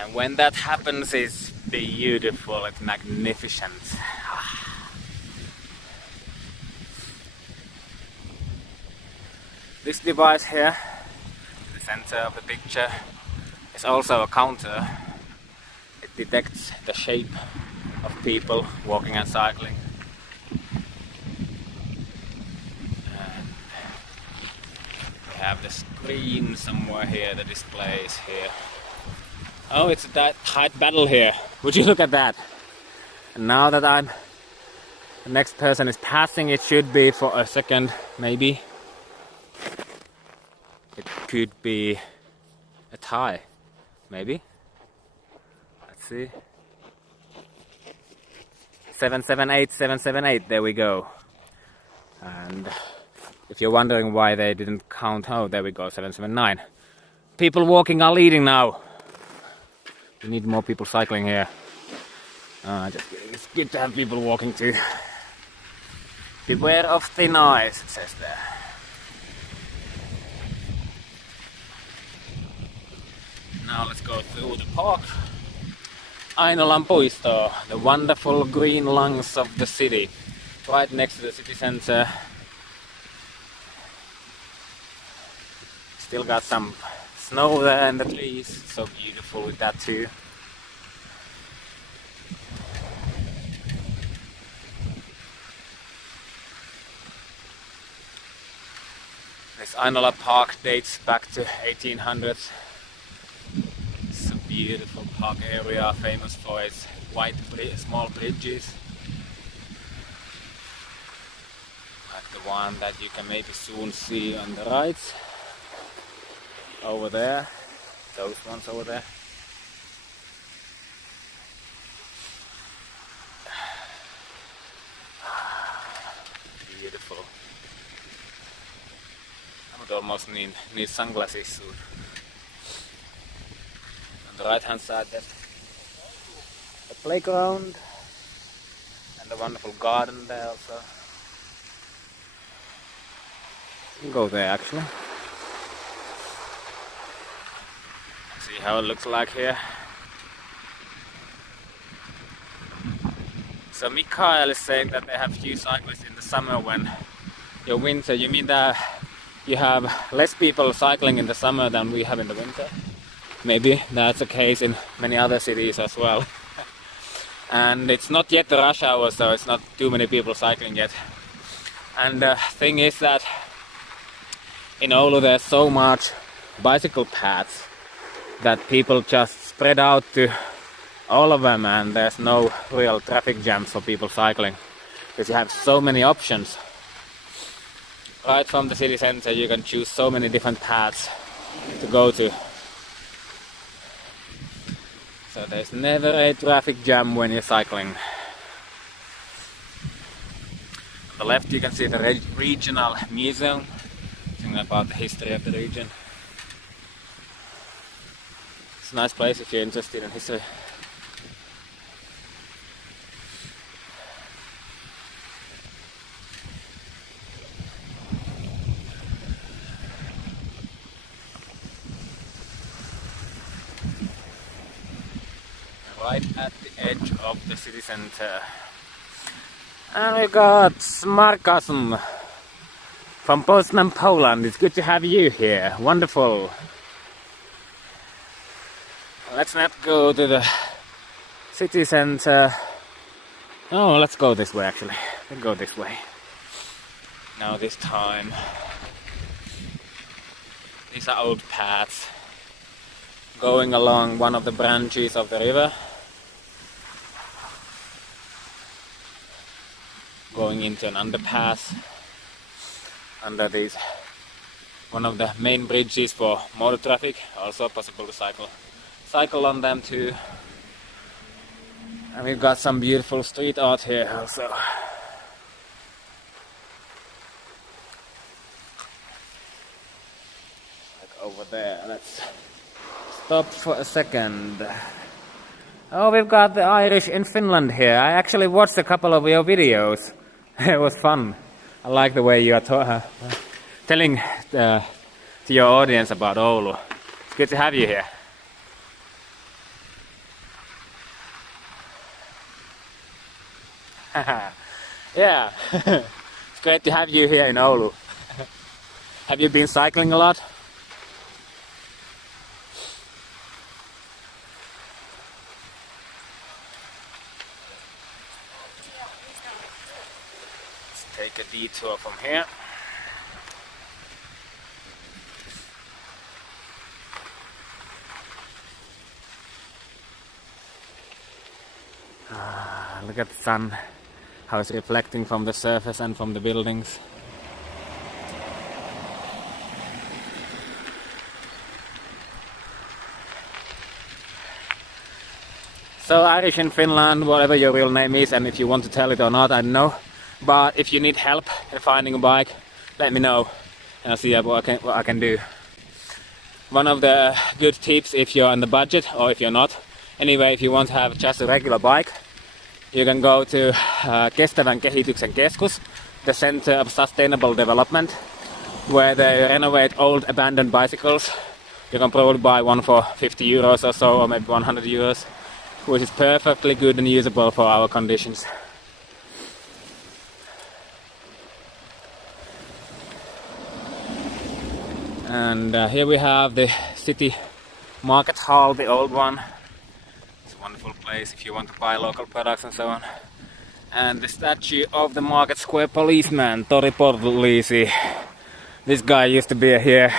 And when that happens, it's beautiful, it's magnificent. This device here, the center of the picture, is also a counter. It detects the shape of people walking and cycling. And we have the screen somewhere here, the display is here. Oh, it's that tight battle here. Would you look at that? And now that the next person is passing, it should be for a second, maybe. It could be a tie, maybe. Let's see. 778, 778, there we go. And if you're wondering why they didn't count, oh, there we go, 779. People walking are leading now. We need more people cycling here. Just kidding. It's good to have people walking too. Beware of thin ice, it says there. Now let's go through the park. Ainolan Puisto, the wonderful green lungs of the city, right next to the city center. Still got some snow there in the trees, so beautiful with that too. This Ainola Park dates back to 1800s. It's a beautiful park area, famous for its white small bridges. Like the one that you can maybe soon see on the right. Over there, those ones over there. Beautiful. I would almost need sunglasses soon. On the right hand side there's a playground and a wonderful garden there also. You can go there actually. See how it looks like here. So Mikael is saying that they have few cyclists in the summer when your winter, you mean that you have less people cycling in the summer than we have in the winter? Maybe that's the case in many other cities as well. And it's not yet the rush hour, so it's not too many people cycling yet. And the thing is that in Oulu there's so much bicycle paths that people just spread out to all of them, and there's no real traffic jams for people cycling because you have so many options. Right from the city center you can choose so many different paths to go to. So there's never a traffic jam when you're cycling. On the left you can see the regional museum, something about the history of the region. It's a nice place if you're interested in history. Right at the edge of the city center. And we got Markasm from Poznan, Poland. It's good to have you here. Wonderful. Let's not go to the city center. Oh, let's go this way actually. Let's go this way. Now this time. These are old paths going along one of the branches of the river. Going into an underpass under these, one of the main bridges for motor traffic, also possible to cycle on them too. And we've got some beautiful street art here also. Like over there, let's Stop for a second. Oh, we've got the Irish in Finland here. I actually watched a couple of your videos. It was fun. I like the way you are telling to your audience about Oulu. It's good to have you here. Yeah, it's great to have you here in Oulu. Have you been cycling a lot? Let's take a detour from here. Look at the sun, how it's reflecting from the surface and from the buildings. So Irish in Finland, whatever your real name is, and if you want to tell it or not, I don't know. But if you need help in finding a bike, let me know and I'll see what I can do. One of the good tips if you're on the budget or if you're not. Anyway, if you want to have just a regular bike, you can go to Kestävän kehityksen keskus, the Center of Sustainable Development, where they renovate old abandoned bicycles. You can probably buy one for 50 euros or so, or maybe 100 euros, which is perfectly good and usable for our conditions. And here we have the city market hall, the old one. It's a wonderful place if you want to buy local products and so on. And the statue of the market square policeman, Toripoliisi. This guy used to be here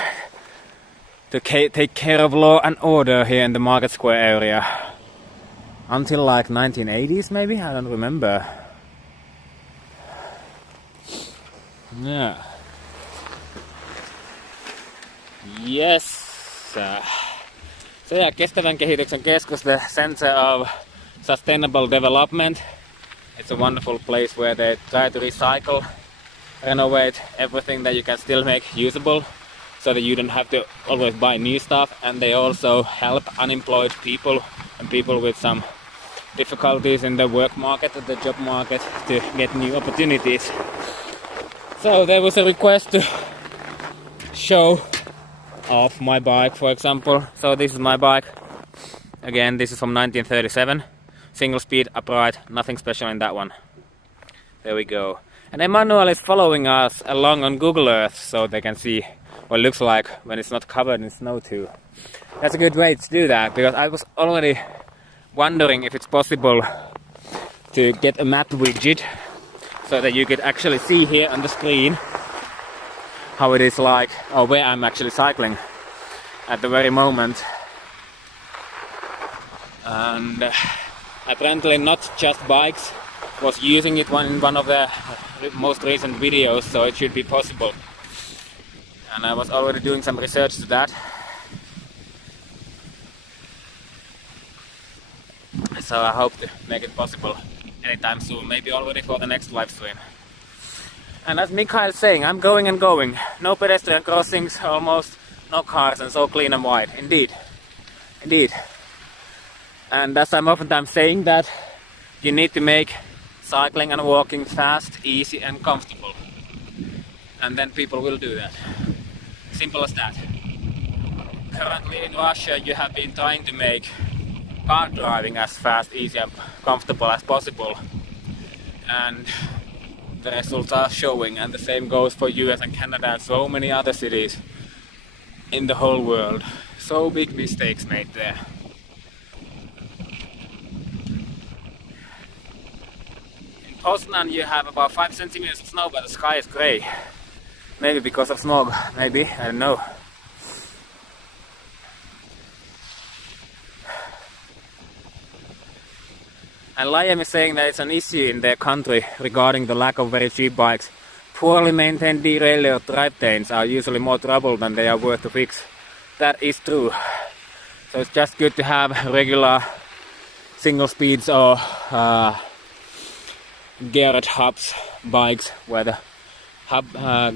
to take care of law and order here in the market square area. Until like 1980s maybe? I don't remember. Yeah. Yes. So yeah, Kestävän kehityksen keskus, the Center of Sustainable Development. It's a wonderful place where they try to recycle, renovate everything that you can still make usable, so that you don't have to always buy new stuff. And they also help unemployed people and people with some difficulties in the work market, the job market, to get new opportunities. So there was a request to show off my bike, for example. So this is my bike. Again, this is from 1937. Single speed, upright, nothing special in that one. There we go. And Emmanuel is following us along on Google Earth, so they can see what it looks like when it's not covered in snow too. That's a good way to do that, because I was already wondering if it's possible to get a map widget so that you could actually see here on the screen how it is like, or where I'm actually cycling at the very moment. And apparently not just bikes was using it in one of the most recent videos, so it should be possible. And I was already doing some research to that. So I hope to make it possible anytime soon, maybe already for the next live stream. And as Mikhail's saying, I'm going and going. No pedestrian crossings, almost no cars, and so clean and wide. Indeed. Indeed. And as I'm oftentimes saying that, you need to make cycling and walking fast, easy and comfortable. And then people will do that. Simple as that. Currently in Russia you have been trying to make car driving as fast, easy and comfortable as possible. And the results are showing, and the same goes for US and Canada and so many other cities in the whole world. So big mistakes made there. In Poznan you have about 5 centimeters of snow, but the sky is grey. Maybe because of smog, maybe, I don't know. And Liam is saying that it's an issue in their country regarding the lack of very cheap bikes. Poorly maintained derailleur drivetrains are usually more trouble than they are worth to fix. That is true. So it's just good to have regular single speeds or geared hubs bikes where the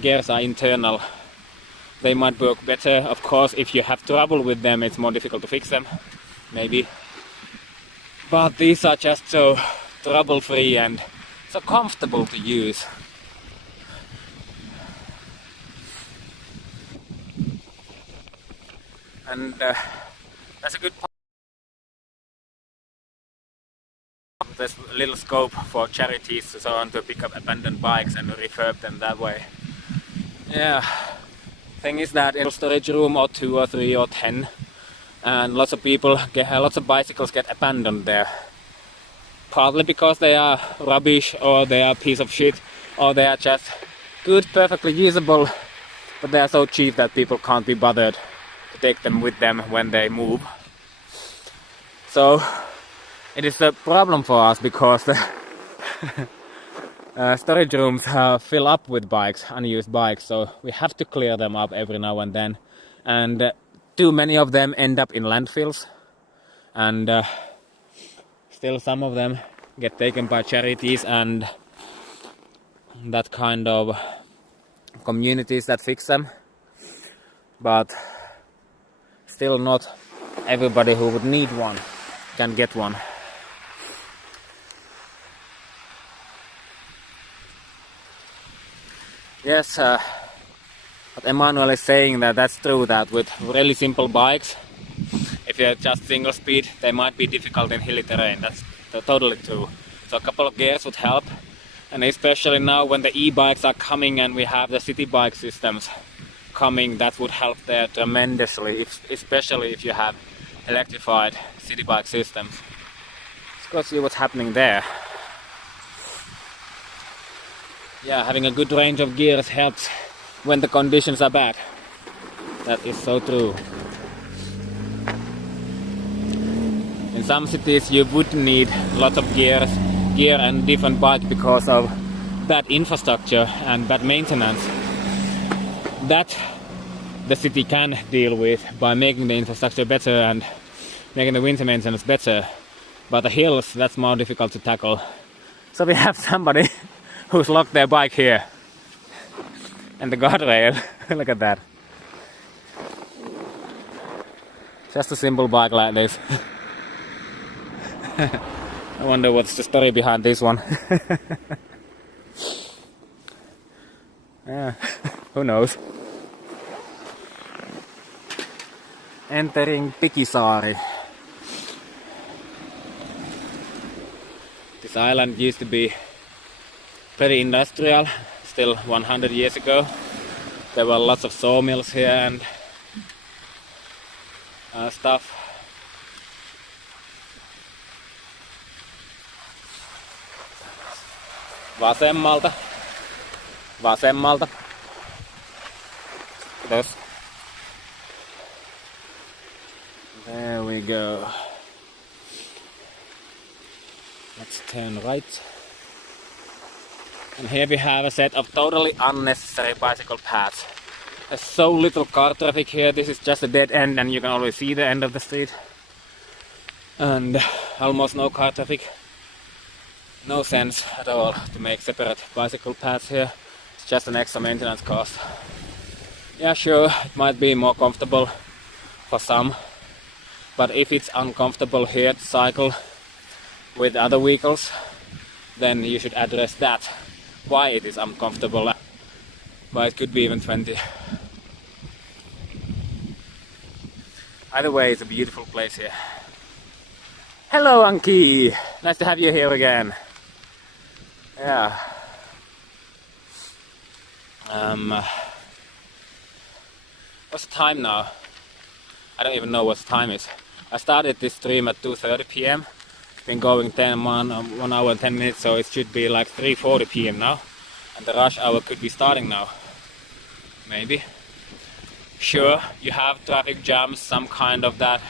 gears are internal, they might work better. Of course, if you have trouble with them, it's more difficult to fix them, maybe. But these are just so trouble-free and so comfortable to use. And that's a good point. There's little scope for charities and so on to pick up abandoned bikes and refurb them that way. Yeah, thing is that in a storage room or 2 or 3 or 10, and lots of bicycles get abandoned there. Partly because they are rubbish, or they are a piece of shit, or they are just good, perfectly usable, but they are so cheap that people can't be bothered to take them with them when they move. So it is a problem for us because the storage rooms fill up with bikes, unused bikes, so we have to clear them up every now and then. And too many of them end up in landfills, and still some of them get taken by charities and that kind of communities that fix them. But still not everybody who would need one can get one. Yes, but Emmanuel is saying that that's true, that with really simple bikes, if you're just single speed, they might be difficult in hilly terrain. That's totally true. So a couple of gears would help, and especially now when the e-bikes are coming and we have the city bike systems coming, that would help there tremendously, especially if you have electrified city bike systems. Let's go see what's happening there. Yeah, having a good range of gears helps when the conditions are bad. That is so true. In some cities you would need lots of gear and different bike because of bad infrastructure and bad maintenance. That the city can deal with by making the infrastructure better and making the winter maintenance better. But the hills, that's more difficult to tackle. So we have somebody who's locked their bike here. And the guardrail, look at that. Just a simple bike like this. I wonder what's the story behind this one. Yeah, who knows. Entering Pikisaari. This island used to be pretty industrial, still 100 years ago. There were lots of sawmills here and stuff. Vasemmalta. Vasemmalta. Kiitos. There we go. Let's turn right. And here we have a set of totally unnecessary bicycle paths. There's so little car traffic here. This is just a dead end and you can always see the end of the street. And almost no car traffic. No sense at all to make separate bicycle paths here. It's just an extra maintenance cost. Yeah, sure, it might be more comfortable for some. But if it's uncomfortable here to cycle with other vehicles, then you should address that. Why it is uncomfortable. But it could be even 20. Either way, it's a beautiful place here. Hello, Anki! Nice to have you here again. Yeah. What's the time now? I don't even know what the time is. I started this stream at 2:30 p.m. It's been going 1 hour and 10 minutes, so it should be like 3:40 p.m. now. And the rush hour could be starting now. Maybe. Sure, you have traffic jams, some kind of that,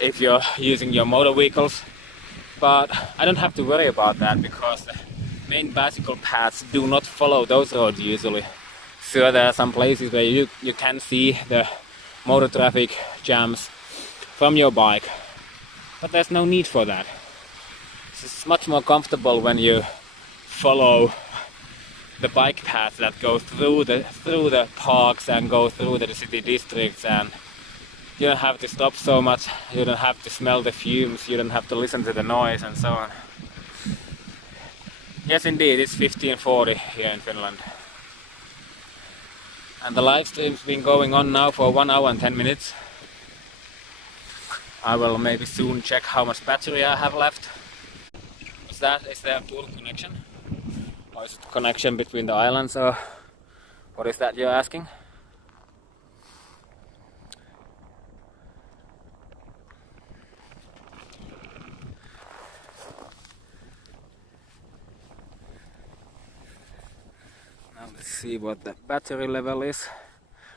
if you're using your motor vehicles. But I don't have to worry about that because the main bicycle paths do not follow those roads usually. Sure, there are some places where you can see the motor traffic jams from your bike, but there's no need for that. It's much more comfortable when you follow the bike paths that go through the parks and go through the city districts, and you don't have to stop so much, you don't have to smell the fumes, you don't have to listen to the noise and so on. Yes, indeed, it's 15:40 here in Finland. And the live stream's been going on now for 1 hour and 10 minutes. I will maybe soon check how much battery I have left. What's that? Is there a poor connection? Or is it a connection between the islands, or what is that you're asking? Now let's see what the battery level is.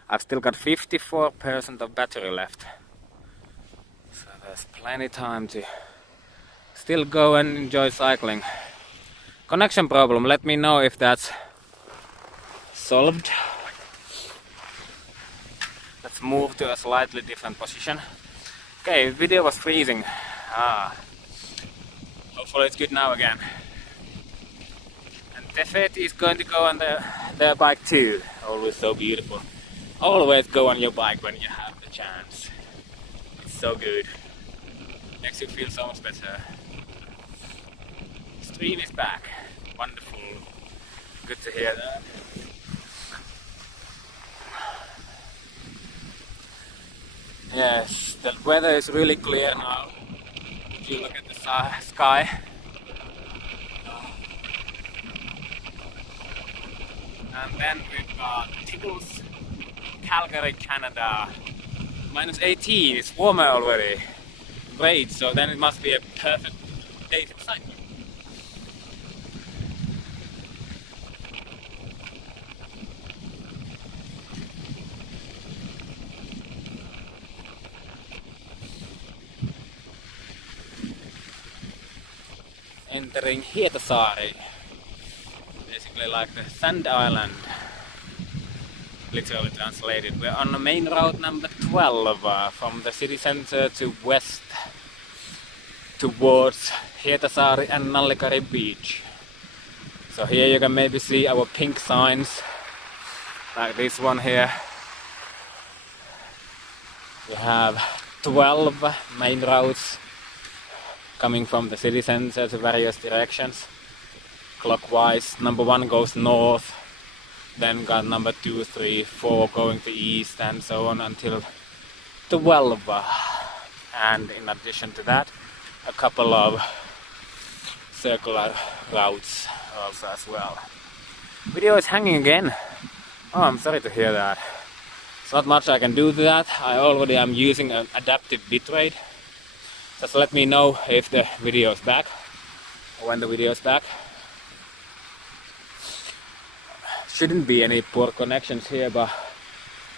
I've still got 54% of battery left. So there's plenty time to still go and enjoy cycling. Connection problem, let me know if that's solved. Let's move to a slightly different position. Okay, video was freezing. Hopefully it's good now again. And Tefet is going to go on their bike too. Always so beautiful. Always go on your bike when you have the chance. It's so good. Makes you feel so much better. Stream is back. Wonderful. Good to hear that. Yes, the weather is really clear now. If you look at the sky. And then we've got Tibbs, Calgary, Canada. -18, it's warmer already. Great, so then it must be a perfect day for cycling. Entering Hydroelectric, basically like the sand island, literally translated. We're on the main road number 12 from the city center to west towards Hydroelectric and Nallikari beach. So here you can maybe see our pink signs, like this one here. We have 12 main roads coming from the city center to various directions, clockwise. Number 1 goes north, then got number 2, 3, 4 going to east, and so on until 12. And in addition to that, a couple of circular routes also as well. Video is hanging again. Oh, I'm sorry to hear that. It's not much I can do to that. I already am using an adaptive bitrate. Just let me know if the video is back, or when the video is back. Shouldn't be any poor connections here, but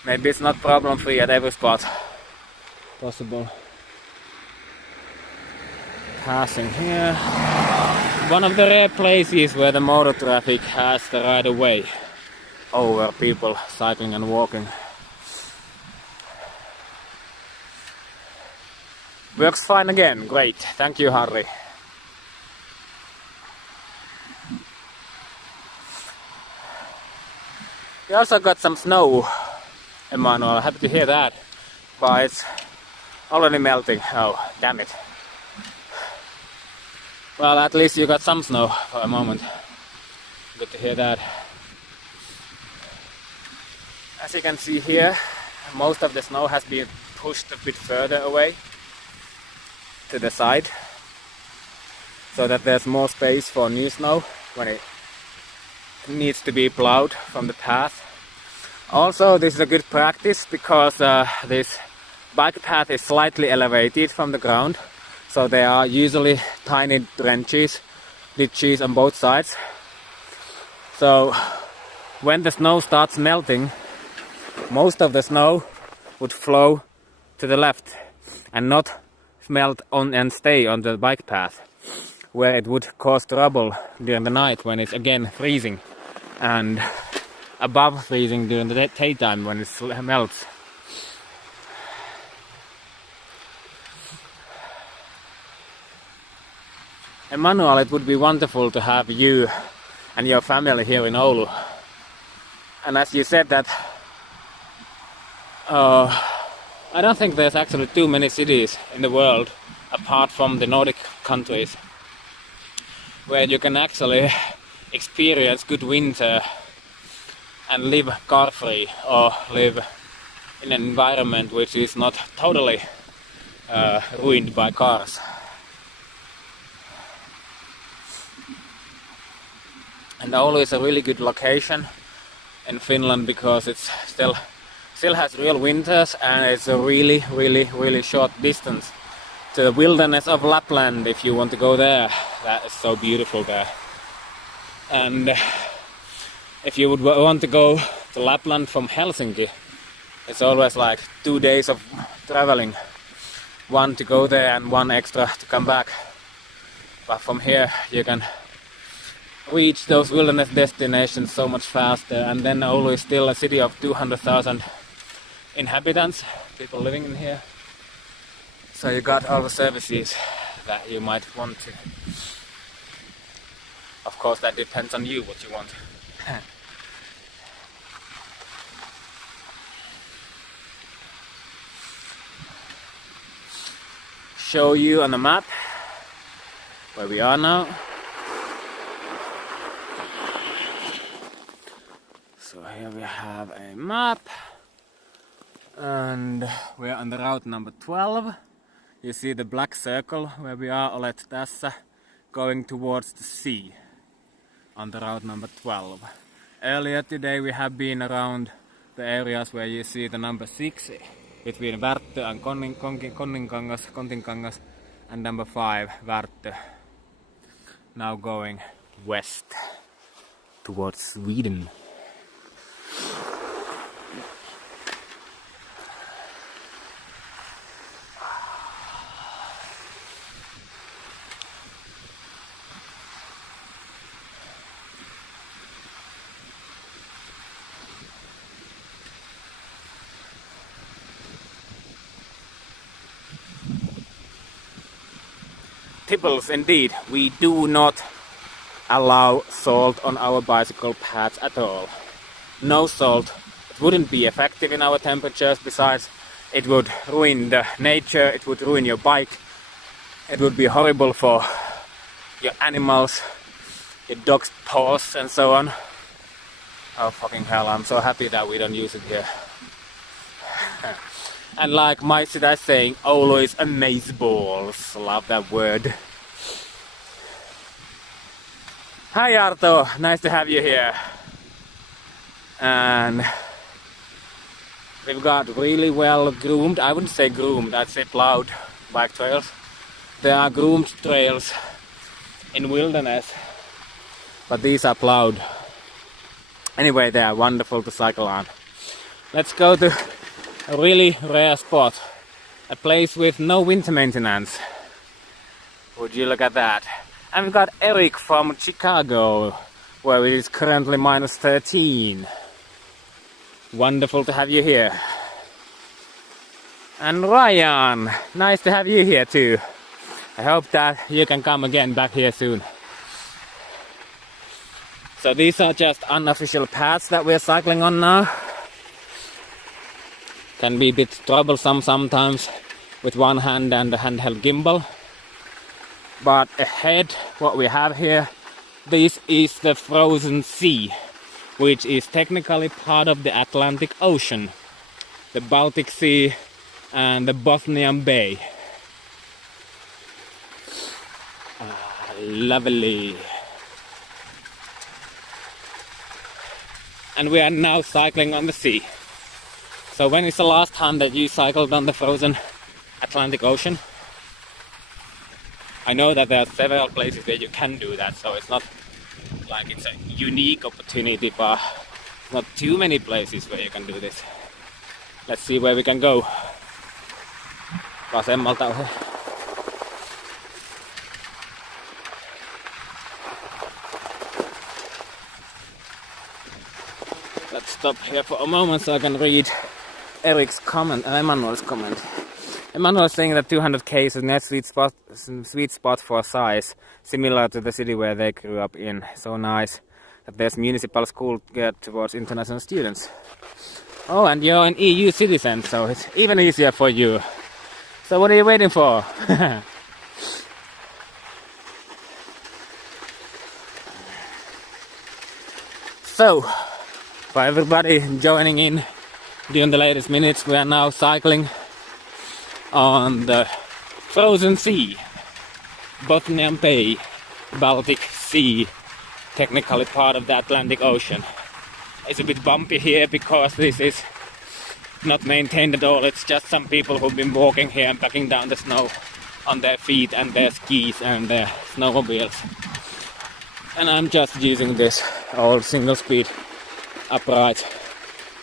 maybe it's not problem free at every spot possible. Passing here. One of the rare places where the motor traffic has the right of way over people cycling and walking. Works fine again, great. Thank you, Harry. We also got some snow, Emmanuel. Happy to hear that. But it's already melting. Oh, damn it. Well, at least you got some snow for a moment. Good to hear that. As you can see here, most of the snow has been pushed a bit further away to the side, so that there's more space for new snow when it needs to be plowed from the path. Also, this is a good practice because this bike path is slightly elevated from the ground, so there are usually tiny ditches on both sides. So when the snow starts melting, most of the snow would flow to the left and not melt on and stay on the bike path, where it would cause trouble during the night when it's again freezing, and above freezing during the daytime when it melts. Emmanuel, it would be wonderful to have you and your family here in Oulu. And as you said that, I don't think there's actually too many cities in the world apart from the Nordic countries where you can actually experience good winter and live car-free, or live in an environment which is not totally ruined by cars. And Oulu is a really good location in Finland because it's still has real winters, and it's a really short distance to the wilderness of Lapland if you want to go there. That is so beautiful there. And if you would want to go to Lapland from Helsinki, it's always like 2 days of traveling. 1 to go there and 1 extra to come back. But from here you can reach those wilderness destinations so much faster. And then Oulu is still a city of 200,000 inhabitants, people living in here. So you got all the services that you might want to. Of course that depends on you what you want. Show you on the map where we are now. So here we have a map, and we're on the route number 12. You see the black circle where we are, olet tässä, going towards the sea on the route number 12. Earlier today we have been around the areas where you see the number 6 between Värttö and Kontinkangas, and number 5 Värttö. Now going west towards Sweden. Tipples indeed. We do not allow salt on our bicycle paths at all. No salt. It wouldn't be effective in our temperatures. Besides, it would ruin the nature, it would ruin your bike. It would be horrible for your animals, your dog's paws and so on. Oh fucking hell, I'm so happy that we don't use it here. And like Maisida is saying, Oulu is amazeballs. Love that word. Hi Arto, nice to have you here. And we've got really well groomed, I wouldn't say groomed, I'd say plowed bike trails. There are groomed trails in wilderness, but these are plowed. Anyway, they are wonderful to cycle on. Let's go to a really rare spot, a place with no winter maintenance. Would you look at that? And we've got Eric from Chicago, where it is currently minus 13. Wonderful to have you here. And Ryan, nice to have you here too. I hope that you can come again back here soon. So these are just unofficial paths that we're cycling on now. Can be a bit troublesome sometimes with one hand and the handheld gimbal. But ahead, what we have here, this is the frozen sea, which is technically part of the Atlantic Ocean, the Baltic Sea and the Bothnian Bay. Lovely. And we are now cycling on the sea. So when is the last time that you cycled on the frozen Atlantic Ocean? I know that there are several places where you can do that, so it's not like it's a unique opportunity, but not too many places where you can do this. Let's see where we can go. Vasemmalta ohi. Let's stop here for a moment so I can read Eric's comment and Emmanuel's comment. Emmanuel is saying that 200k is a net sweet spot for size, similar to the city where they grew up in. So nice. that there's municipal school geared towards international students. Oh, and you're an EU citizen, so it's even easier for you. So what are you waiting for? So, for everybody joining in during the latest minutes, we are now cycling on the frozen sea, Bothnian Bay, Baltic Sea, technically part of the Atlantic Ocean. It's a bit bumpy here because this is not maintained at all. It's just some people who've been walking here and packing down the snow on their feet and their skis and their snowmobiles. And I'm just using this old single-speed upright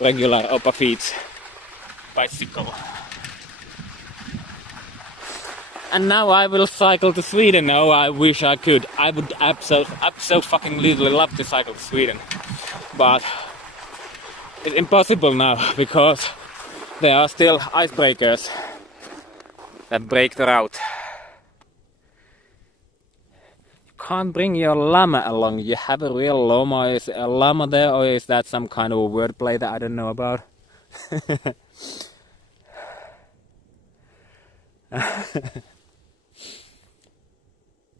regular Opafeet bicycle. And now I will cycle to Sweden. Oh, I wish I could. I would absolutely love to cycle to Sweden. But it's impossible now because there are still icebreakers that break the route. You can't bring your llama along. You have a real llama. Is a llama there, or is that some kind of a wordplay that I don't know about?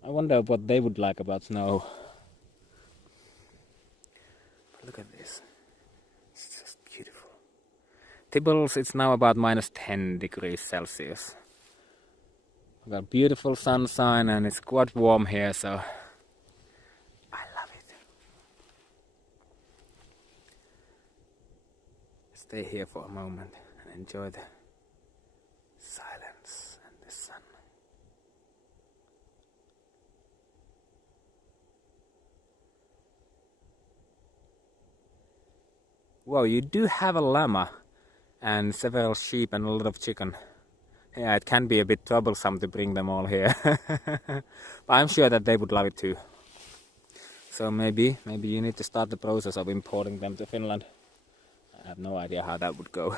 I wonder what they would like about snow. But look at this. It's just beautiful. Tibbles, it's now about minus 10 degrees Celsius. We've got beautiful sunshine and it's quite warm here, so I love it. Stay here for a moment and enjoy the silence and the sun. Wow, you do have a llama and several sheep and a lot of chicken. Yeah, it can be a bit troublesome to bring them all here. But I'm sure that they would love it too. So maybe you need to start the process of importing them to Finland. I have no idea how that would go.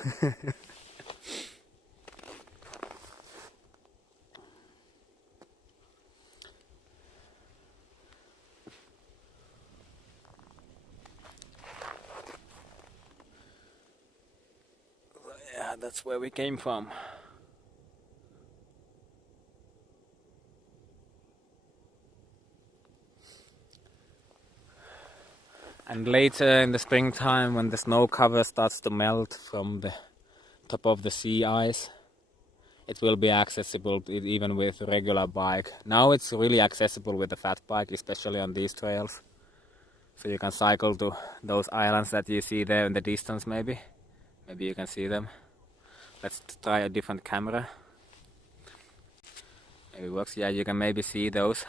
Yeah, that's where we came from. And later in the springtime, when the snow cover starts to melt from the top of the sea ice, it will be accessible even with a regular bike. Now it's really accessible with a fat bike, especially on these trails. So you can cycle to those islands that you see there in the distance maybe. Maybe you can see them. Let's try a different camera. Maybe it works. Yeah, you can maybe see those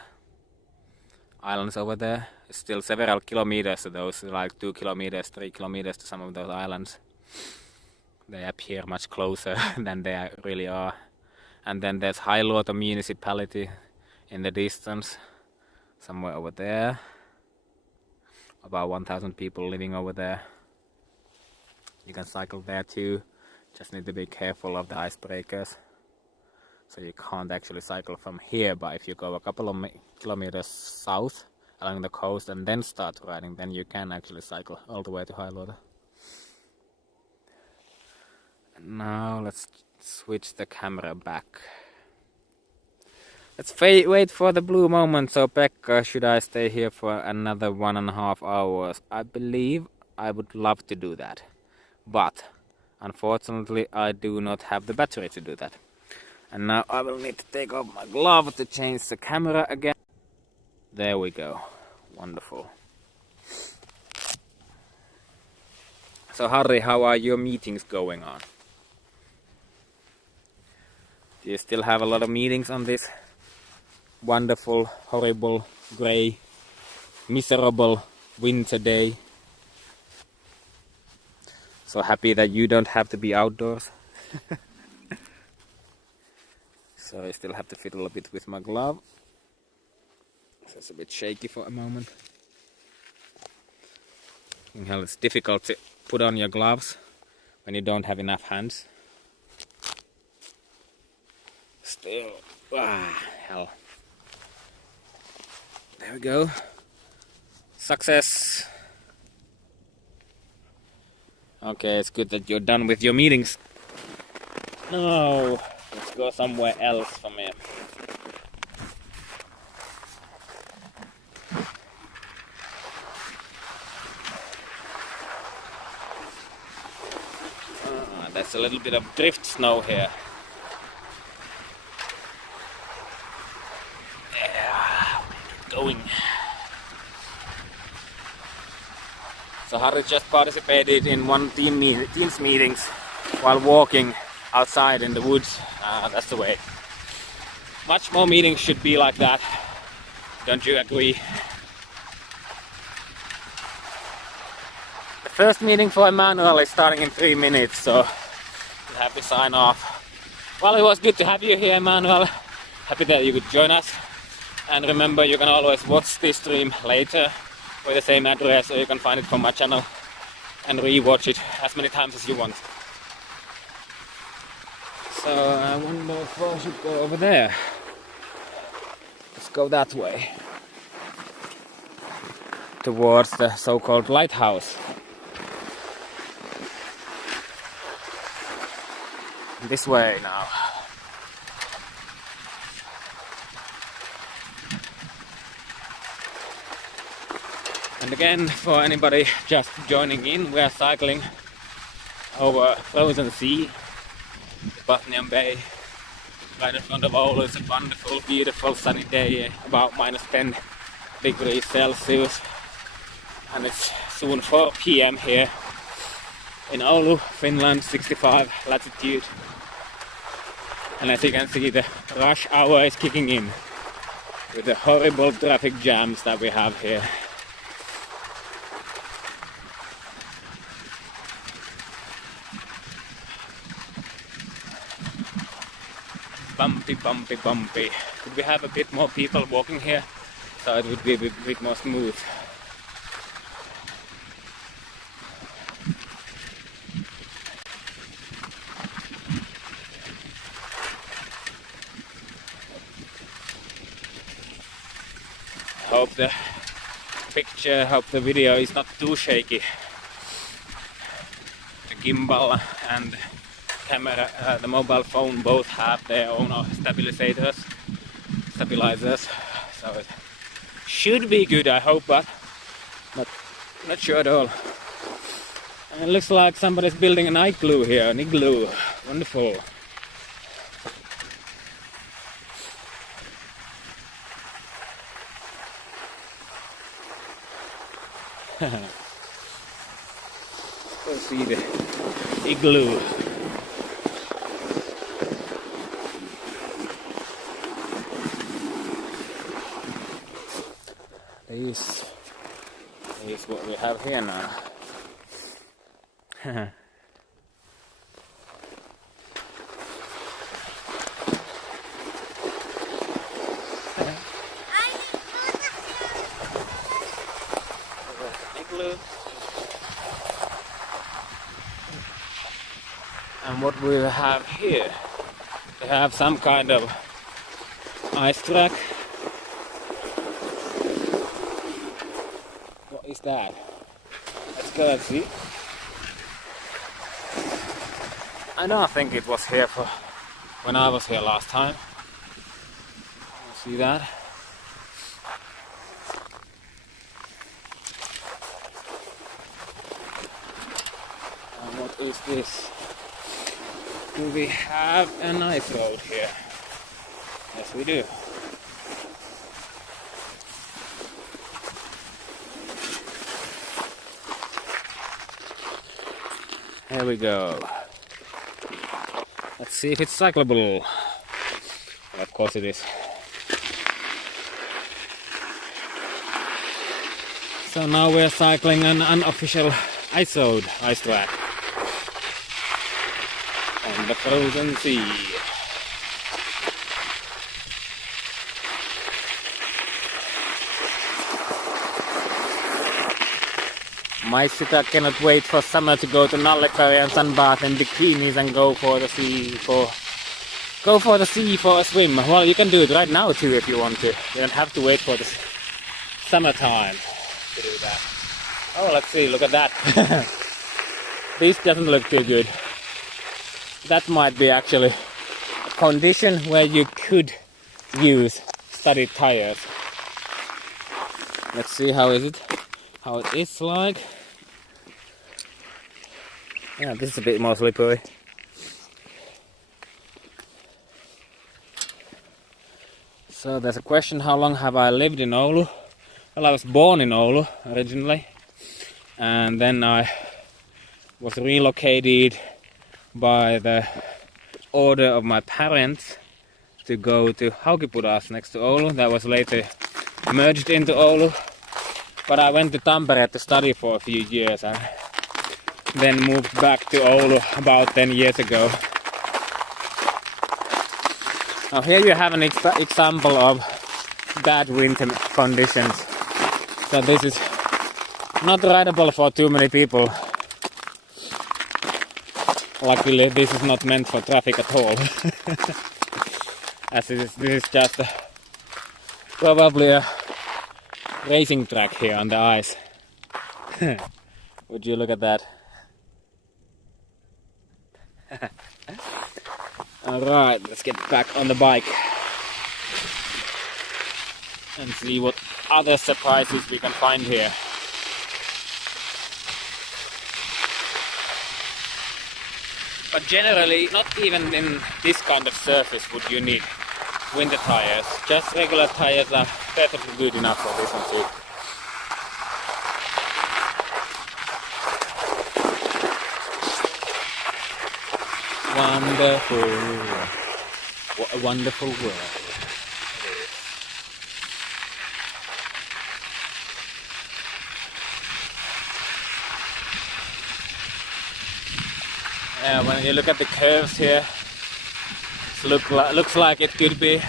islands over there. It's still several kilometers to those, like 2 kilometers, 3 kilometers to some of those islands. They appear much closer than they really are. And then there's Hailuoto municipality in the distance, somewhere over there. About 1,000 people living over there. You can cycle there too. Just need to be careful of the icebreakers. So you can't actually cycle from here, but if you go a couple of kilometers south along the coast and then start riding, then you can actually cycle all the way to Hailuoto. And now let's switch the camera back. Let's wait for the blue moment. So Pekka, should I stay here for another 1.5 hours? I believe I would love to do that. But unfortunately I do not have the battery to do that. And now I will need to take off my glove to change the camera again. There we go. Wonderful. So Harri, how are your meetings going on? Do you still have a lot of meetings on this wonderful, horrible, grey, miserable winter day? So happy that you don't have to be outdoors. So I still have to fiddle a bit with my glove. So it's a bit shaky for a moment. It's difficult to put on your gloves when you don't have enough hands. Still, hell. There we go. Success. Okay, it's good that you're done with your meetings. No, let's go somewhere else from here. There's a little bit of drift snow here. Yeah, going. So Harry just participated in one team's meetings while walking outside in the woods. That's the way. Much more meetings should be like that. Don't you agree? The first meeting for Emmanuel is starting in 3 minutes, so we'll have to sign off. Well, it was good to have you here, Emmanuel. Happy that you could join us. And remember, you can always watch this stream later with the same address, or you can find it from my channel and re-watch it as many times as you want. So one more floor should go over there. Let's go that way. Towards the so-called lighthouse. This way now. And again, for anybody just joining in, we are cycling over frozen sea, Bothnian Bay. Right in front of Oulu. It's a wonderful, beautiful sunny day, about -10 degrees Celsius. And it's soon 4 p.m. here in Oulu, Finland, 65 latitude. And as you can see, the rush hour is kicking in with the horrible traffic jams that we have here. Bumpy, bumpy, bumpy. Could we have a bit more people walking here so it would be a bit more smooth? Hope the picture, hope the video is not too shaky. The gimbal and camera, the mobile phone both have their own stabilizers, so it should be good, I hope, but not sure at all. And it looks like somebody's building an igloo here, an igloo. Wonderful. Go see the igloo. This is what we have here now. Igloo. And what we have here, we have some kind of ice track. What is that? Let's go and see. I don't think it was here for when I was here last time. See that? And what is this? Do we have an ice road here? Yes, we do. Here we go. Let's see if it's cyclable. Well, of course it is. So now we're cycling an unofficial ice road, ice track on the frozen sea. My sister cannot wait for summer to go to Nallikari and sunbath in bikinis and go for the sea for a swim. Well, you can do it right now too if you want to. You don't have to wait for the summertime to do that. Oh, let's see, look at that. this doesn't look too good. That might be actually a condition where you could use studded tires. Let's see how it is like. Yeah, this is a bit more slippery. So there's a question, how long have I lived in Oulu? Well, I was born in Oulu originally, and then I was relocated by the order of my parents to go to Haukipudas next to Oulu. That was later merged into Oulu. But I went to Tampere to study for a few years and then moved back to Oulu about 10 years ago. Now here you have an example of bad winter conditions. So this is not rideable for too many people. Luckily this is not meant for traffic at all. As this is just probably a racing track here on the ice. Would you look at that? Alright, let's get back on the bike and see what other surprises we can find here. But generally, not even in this kind of surface would you need winter tires. Just regular tires are perfectly good enough for this one too. Wonderful. What a wonderful world. When you look at the curves here, it looks like it could be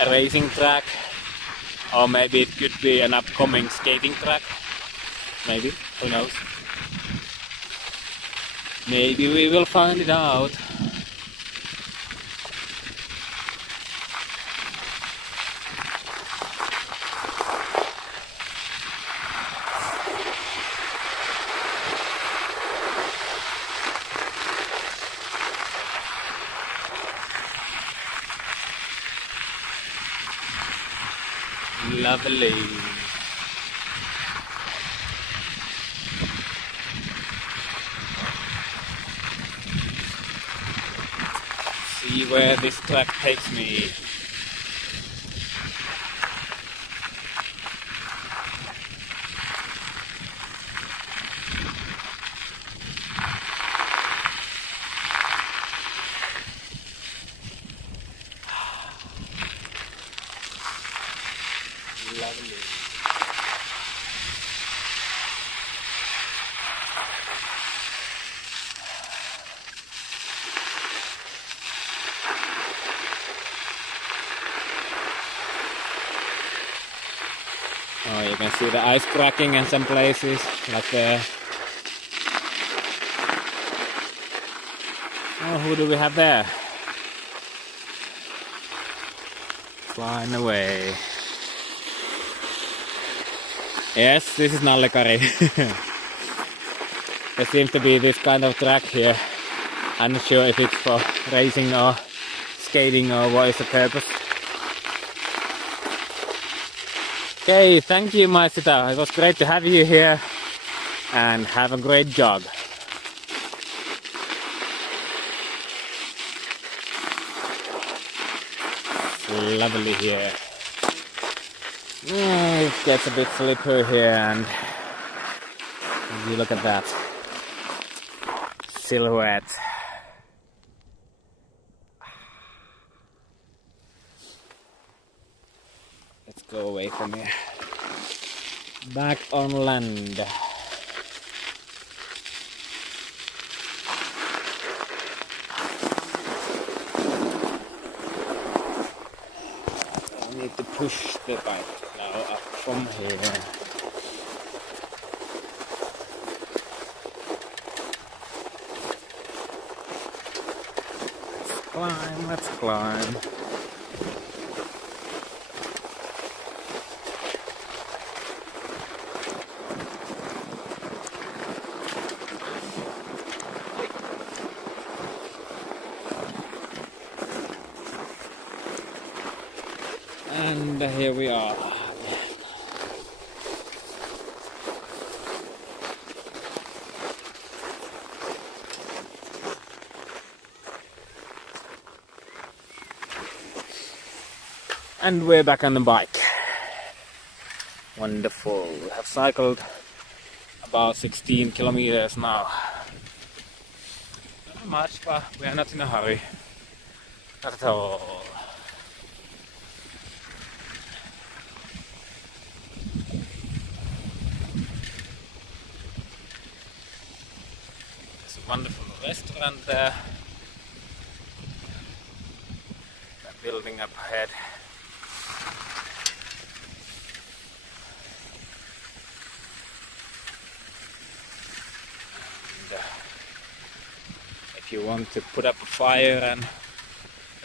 a racing track, or maybe it could be an upcoming skating track. Maybe, who knows? Maybe we will find it out. Lovely. See where this track takes me. Lovely. Oh, you can see the ice cracking in some places, like there. Oh, who do we have there? Flying away. Yes, this is Nallekari. There seems to be this kind of track here. I'm not sure if it's for racing or skating or what is the purpose. Okay, thank you, Maisita. It was great to have you here, and have a great jog. It's lovely here. It gets a bit slippery here, and you look at that silhouette. Let's go away from here. Back on land. I need to push the bike now up from here. Let's climb. here we are. And we're back on the bike. Wonderful. We have cycled about 16 kilometers now. Not much, but we are not in a hurry. Not at all. There's a wonderful restaurant there. That building up ahead. If you want to put up a fire and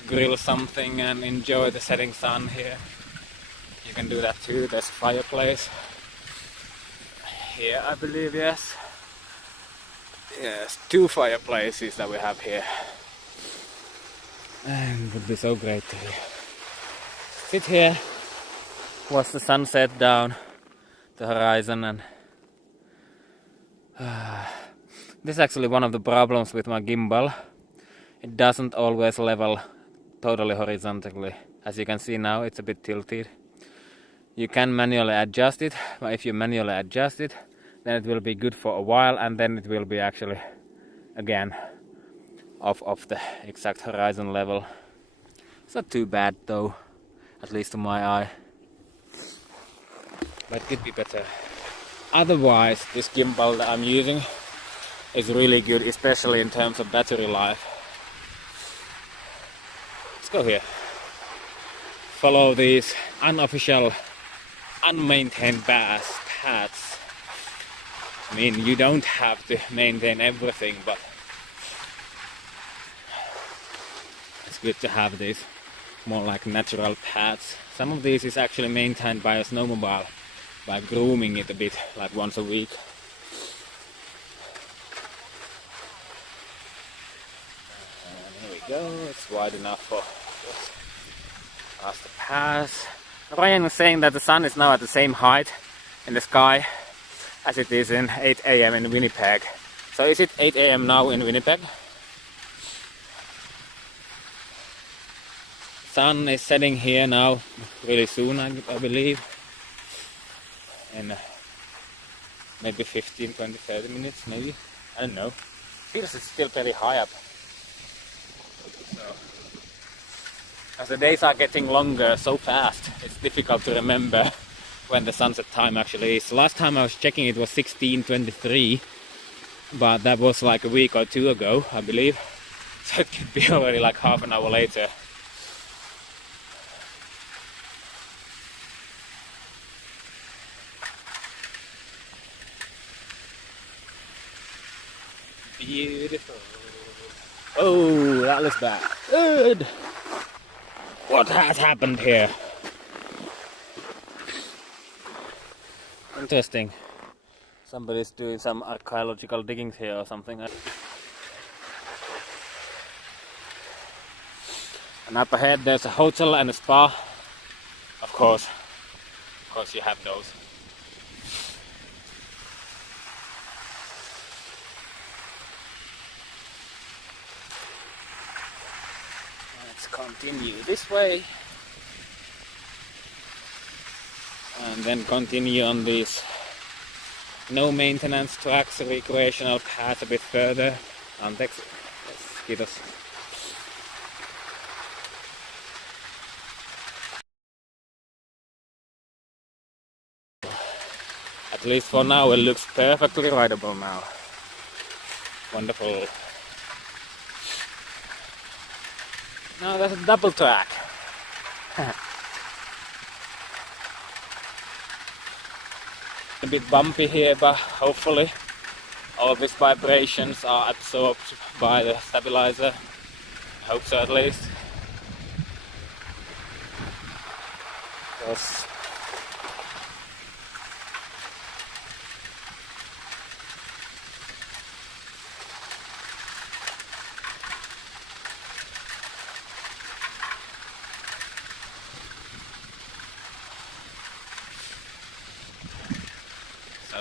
grill something and enjoy the setting sun here, you can do that too. There's a fireplace here, I believe. Yes, 2 fireplaces that we have here, and it would be so great to sit here, watch the sunset down the horizon. And this is actually one of the problems with my gimbal. It doesn't always level totally horizontally. As you can see now, it's a bit tilted. You can manually adjust it, but if you manually adjust it, then it will be good for a while, and then it will be actually again off the exact horizon level. It's not too bad though, at least to my eye, but it could be better. Otherwise, this gimbal that I'm using is really good, especially in terms of battery life. Let's go here. Follow these unofficial, unmaintained paths. I mean, you don't have to maintain everything, but it's good to have these more like natural paths. Some of these is actually maintained by a snowmobile by grooming it a bit, like once a week. Go, it's wide enough for us to pass. Ryan was saying that the sun is now at the same height in the sky as it is in 8 AM in Winnipeg. So is it 8 AM now in Winnipeg? Sun is setting here now really soon, I believe. In maybe 15, 20, 30 minutes maybe. I don't know. Feels it's still pretty high up. So, as the days are getting longer so fast, it's difficult to remember when the sunset time actually is. Last time I was checking, it was 16:23, but that was like a week or 2 ago, I believe. So it could be already like half an hour later. Beautiful. Oh, that looks bad. Good. What has happened here? Interesting. Somebody's doing some archaeological diggings here or something. And up ahead there's a hotel and a spa. Of course you have those. Continue this way and then continue on these no maintenance tracks, recreational path a bit further. Anteeksi. Kiitos. At least for now it looks perfectly rideable now. Wonderful. Now there's a double track. A bit bumpy here, but hopefully all these vibrations are absorbed by the stabilizer. I hope so at least. Because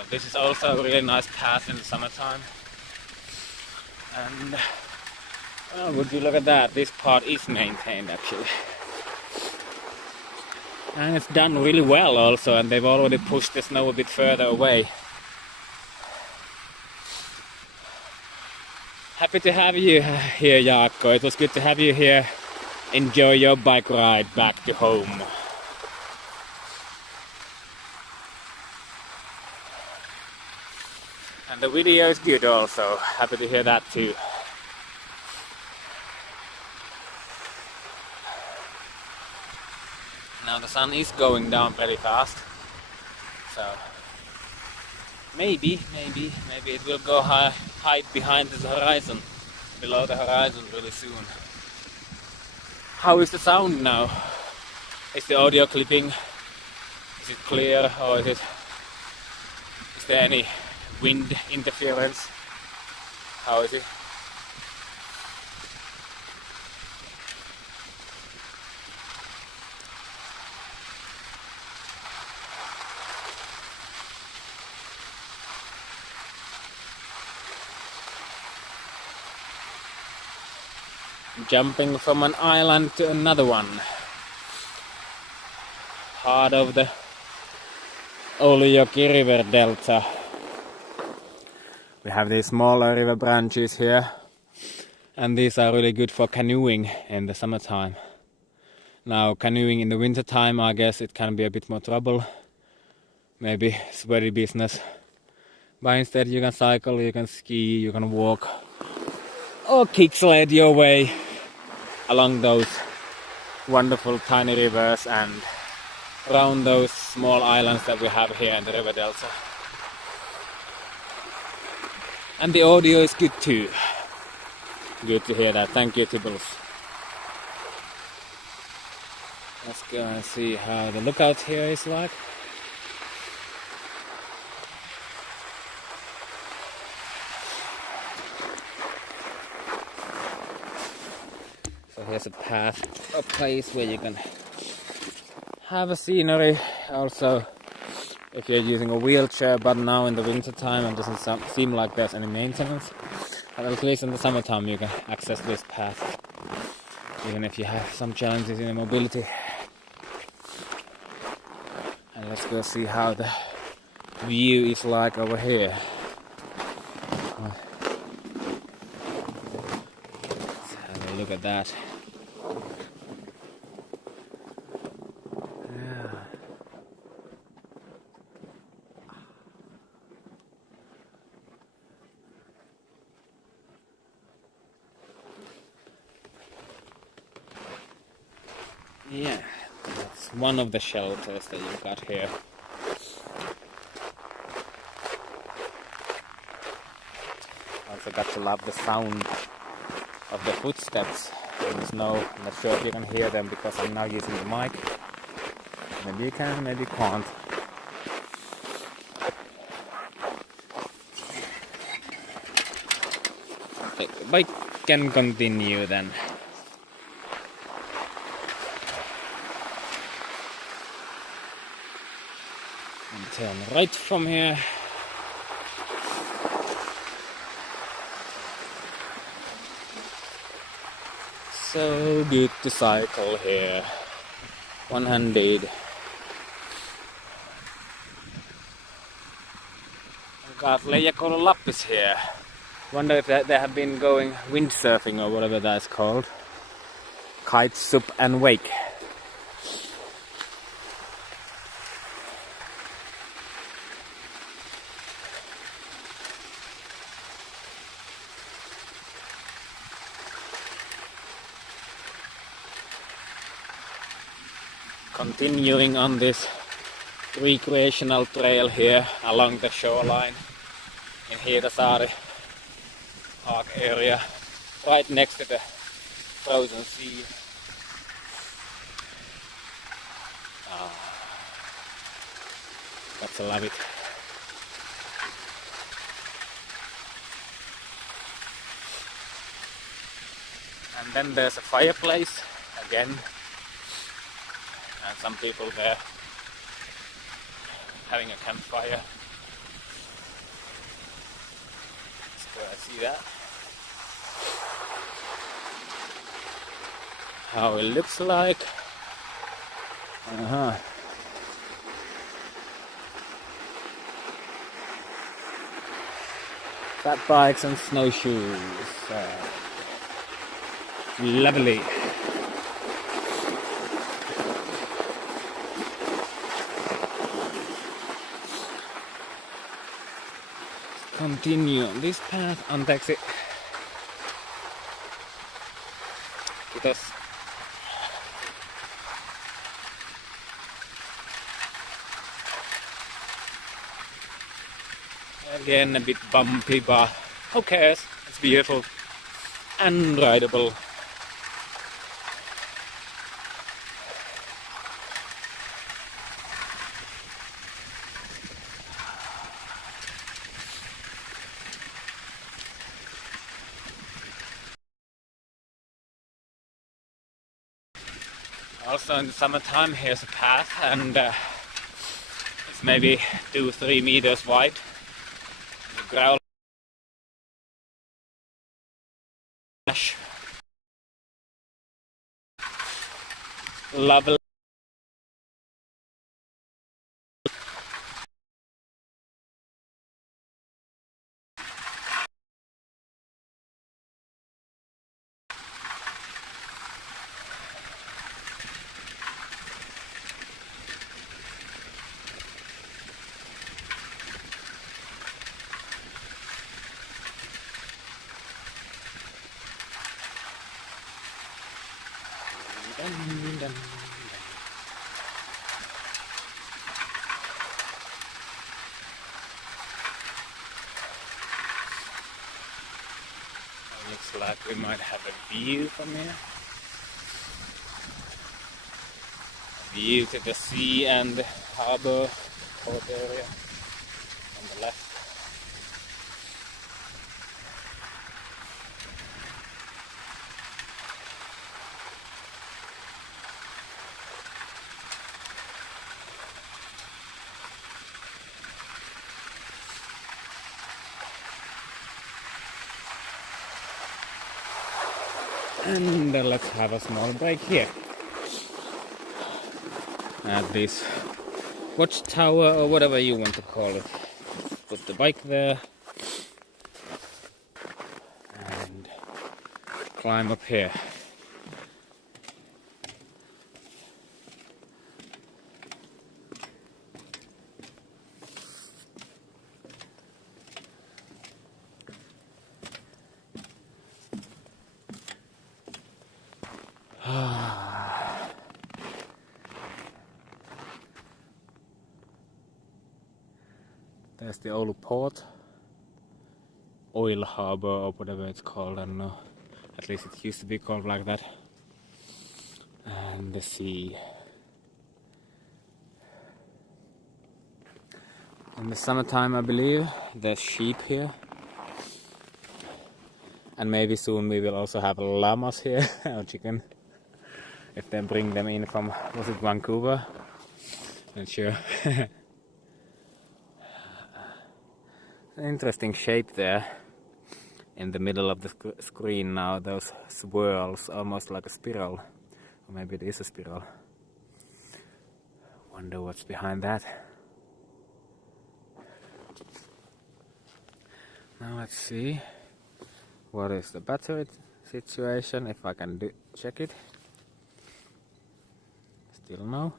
this is also a really nice path in the summertime. And would you look at that, this part is maintained actually. And it's done really well also, and they've already pushed the snow a bit further away. Happy to have you here, Jaakko. It was good to have you here. Enjoy your bike ride back to home. And the video is good also. Happy to hear that too. Now the sun is going down pretty fast. So maybe it will go hide behind the horizon, below the horizon really soon. How is the sound now? Is the audio clipping? Is it clear, or is there any wind interference? How is it? Jumping from an island to another one. Part of the Oulu river delta. We have these smaller river branches here, and these are really good for canoeing in the summertime. Now canoeing in the winter time, I guess it can be a bit more trouble, maybe sweaty business, but instead you can cycle, you can ski, you can walk or kick sled your way along those wonderful tiny rivers and around those small islands that we have here in the river delta. And the audio is good too. Good to hear that. Thank you, Tibbles. Let's go and see how the lookout here is like. So here's a path, a place where you can have a scenery. Also, if you're using a wheelchair, but now in the winter time it doesn't seem like there's any maintenance. But at least in the summertime you can access this path, even if you have some challenges in your mobility. And let's go see how the view is like over here. Let's have a look at that. Yeah, that's one of the shelters that you've got here. Also got to love the sound of the footsteps in the snow. I'm not sure if you can hear them because I'm now using the mic. Maybe you can, maybe you can't. Okay, the bike can continue then. Turn right from here. So good to cycle here, one-handed. Got Leijakoulun Lappis here. Wonder if they have been going windsurfing or whatever that's called. Kite, sup and wake. Continuing on this recreational trail here along the shoreline in Hiedasaari Park area, right next to the frozen sea. Got to love it. And then there's a fireplace again. And some people there having a campfire. See that? How it looks like. Fat bikes and snowshoes. Lovely. Continue on this path. Anteeksi. Kiitos. Again a bit bumpy, but who cares? It's beautiful and rideable. Also in the summertime, here's a path, and it's maybe 2-3 meters wide. The ground lovely. Looks like we might have a view from here. A view to the sea and the harbor port area on the left. And let's have a small break here at this watchtower or whatever you want to call it. Put the bike there and climb up here. There's the Oulu port, oil harbor or whatever it's called, I don't know. At least it used to be called like that. And the sea. In the summertime, I believe, there's sheep here. And maybe soon we will also have llamas here, or chicken. If they bring them in from, was it Vancouver? Not sure. Interesting shape there in the middle of the screen now, those swirls, almost like a spiral. Or maybe it is a spiral. Wonder what's behind that. Now let's see. What is the battery situation, if I can check it. Still no.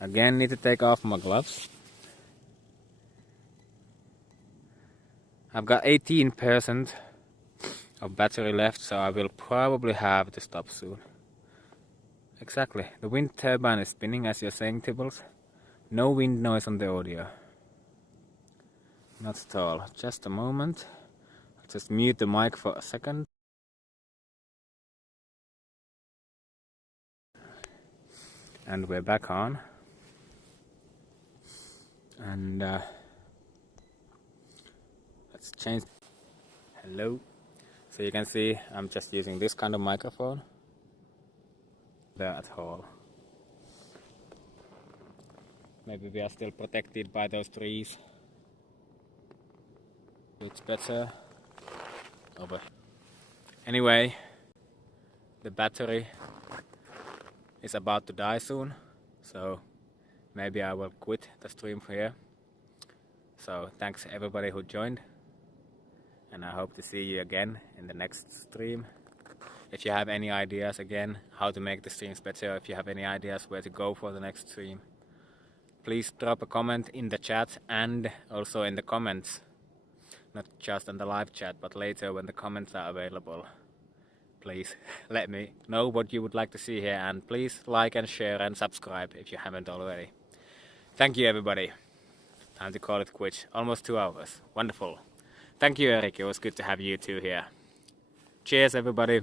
Again, need to take off my gloves. I've got 18% of battery left, so I will probably have to stop soon. Exactly, the wind turbine is spinning as you're saying, Tibbles. No wind noise on the audio. Not at all. Just a moment. I'll just mute the mic for a second. And we're back on. And let's change. Hello. So you can see I'm just using this kind of microphone. There at all. Maybe we are still protected by those trees. It's better. over. Anyway, the battery is about to die soon, so maybe I will quit the stream here. So thanks everybody who joined, and I hope to see you again in the next stream. If you have any ideas again how to make the streams better, if you have any ideas where to go for the next stream, please drop a comment in the chat and also in the comments. Not just on the live chat, but later when the comments are available. Please let me know what you would like to see here, and please like and share and subscribe if you haven't already. Thank you everybody. Time to call it quits. Almost 2 hours. Wonderful. Thank you, Eric. It was good to have you two here. Cheers everybody.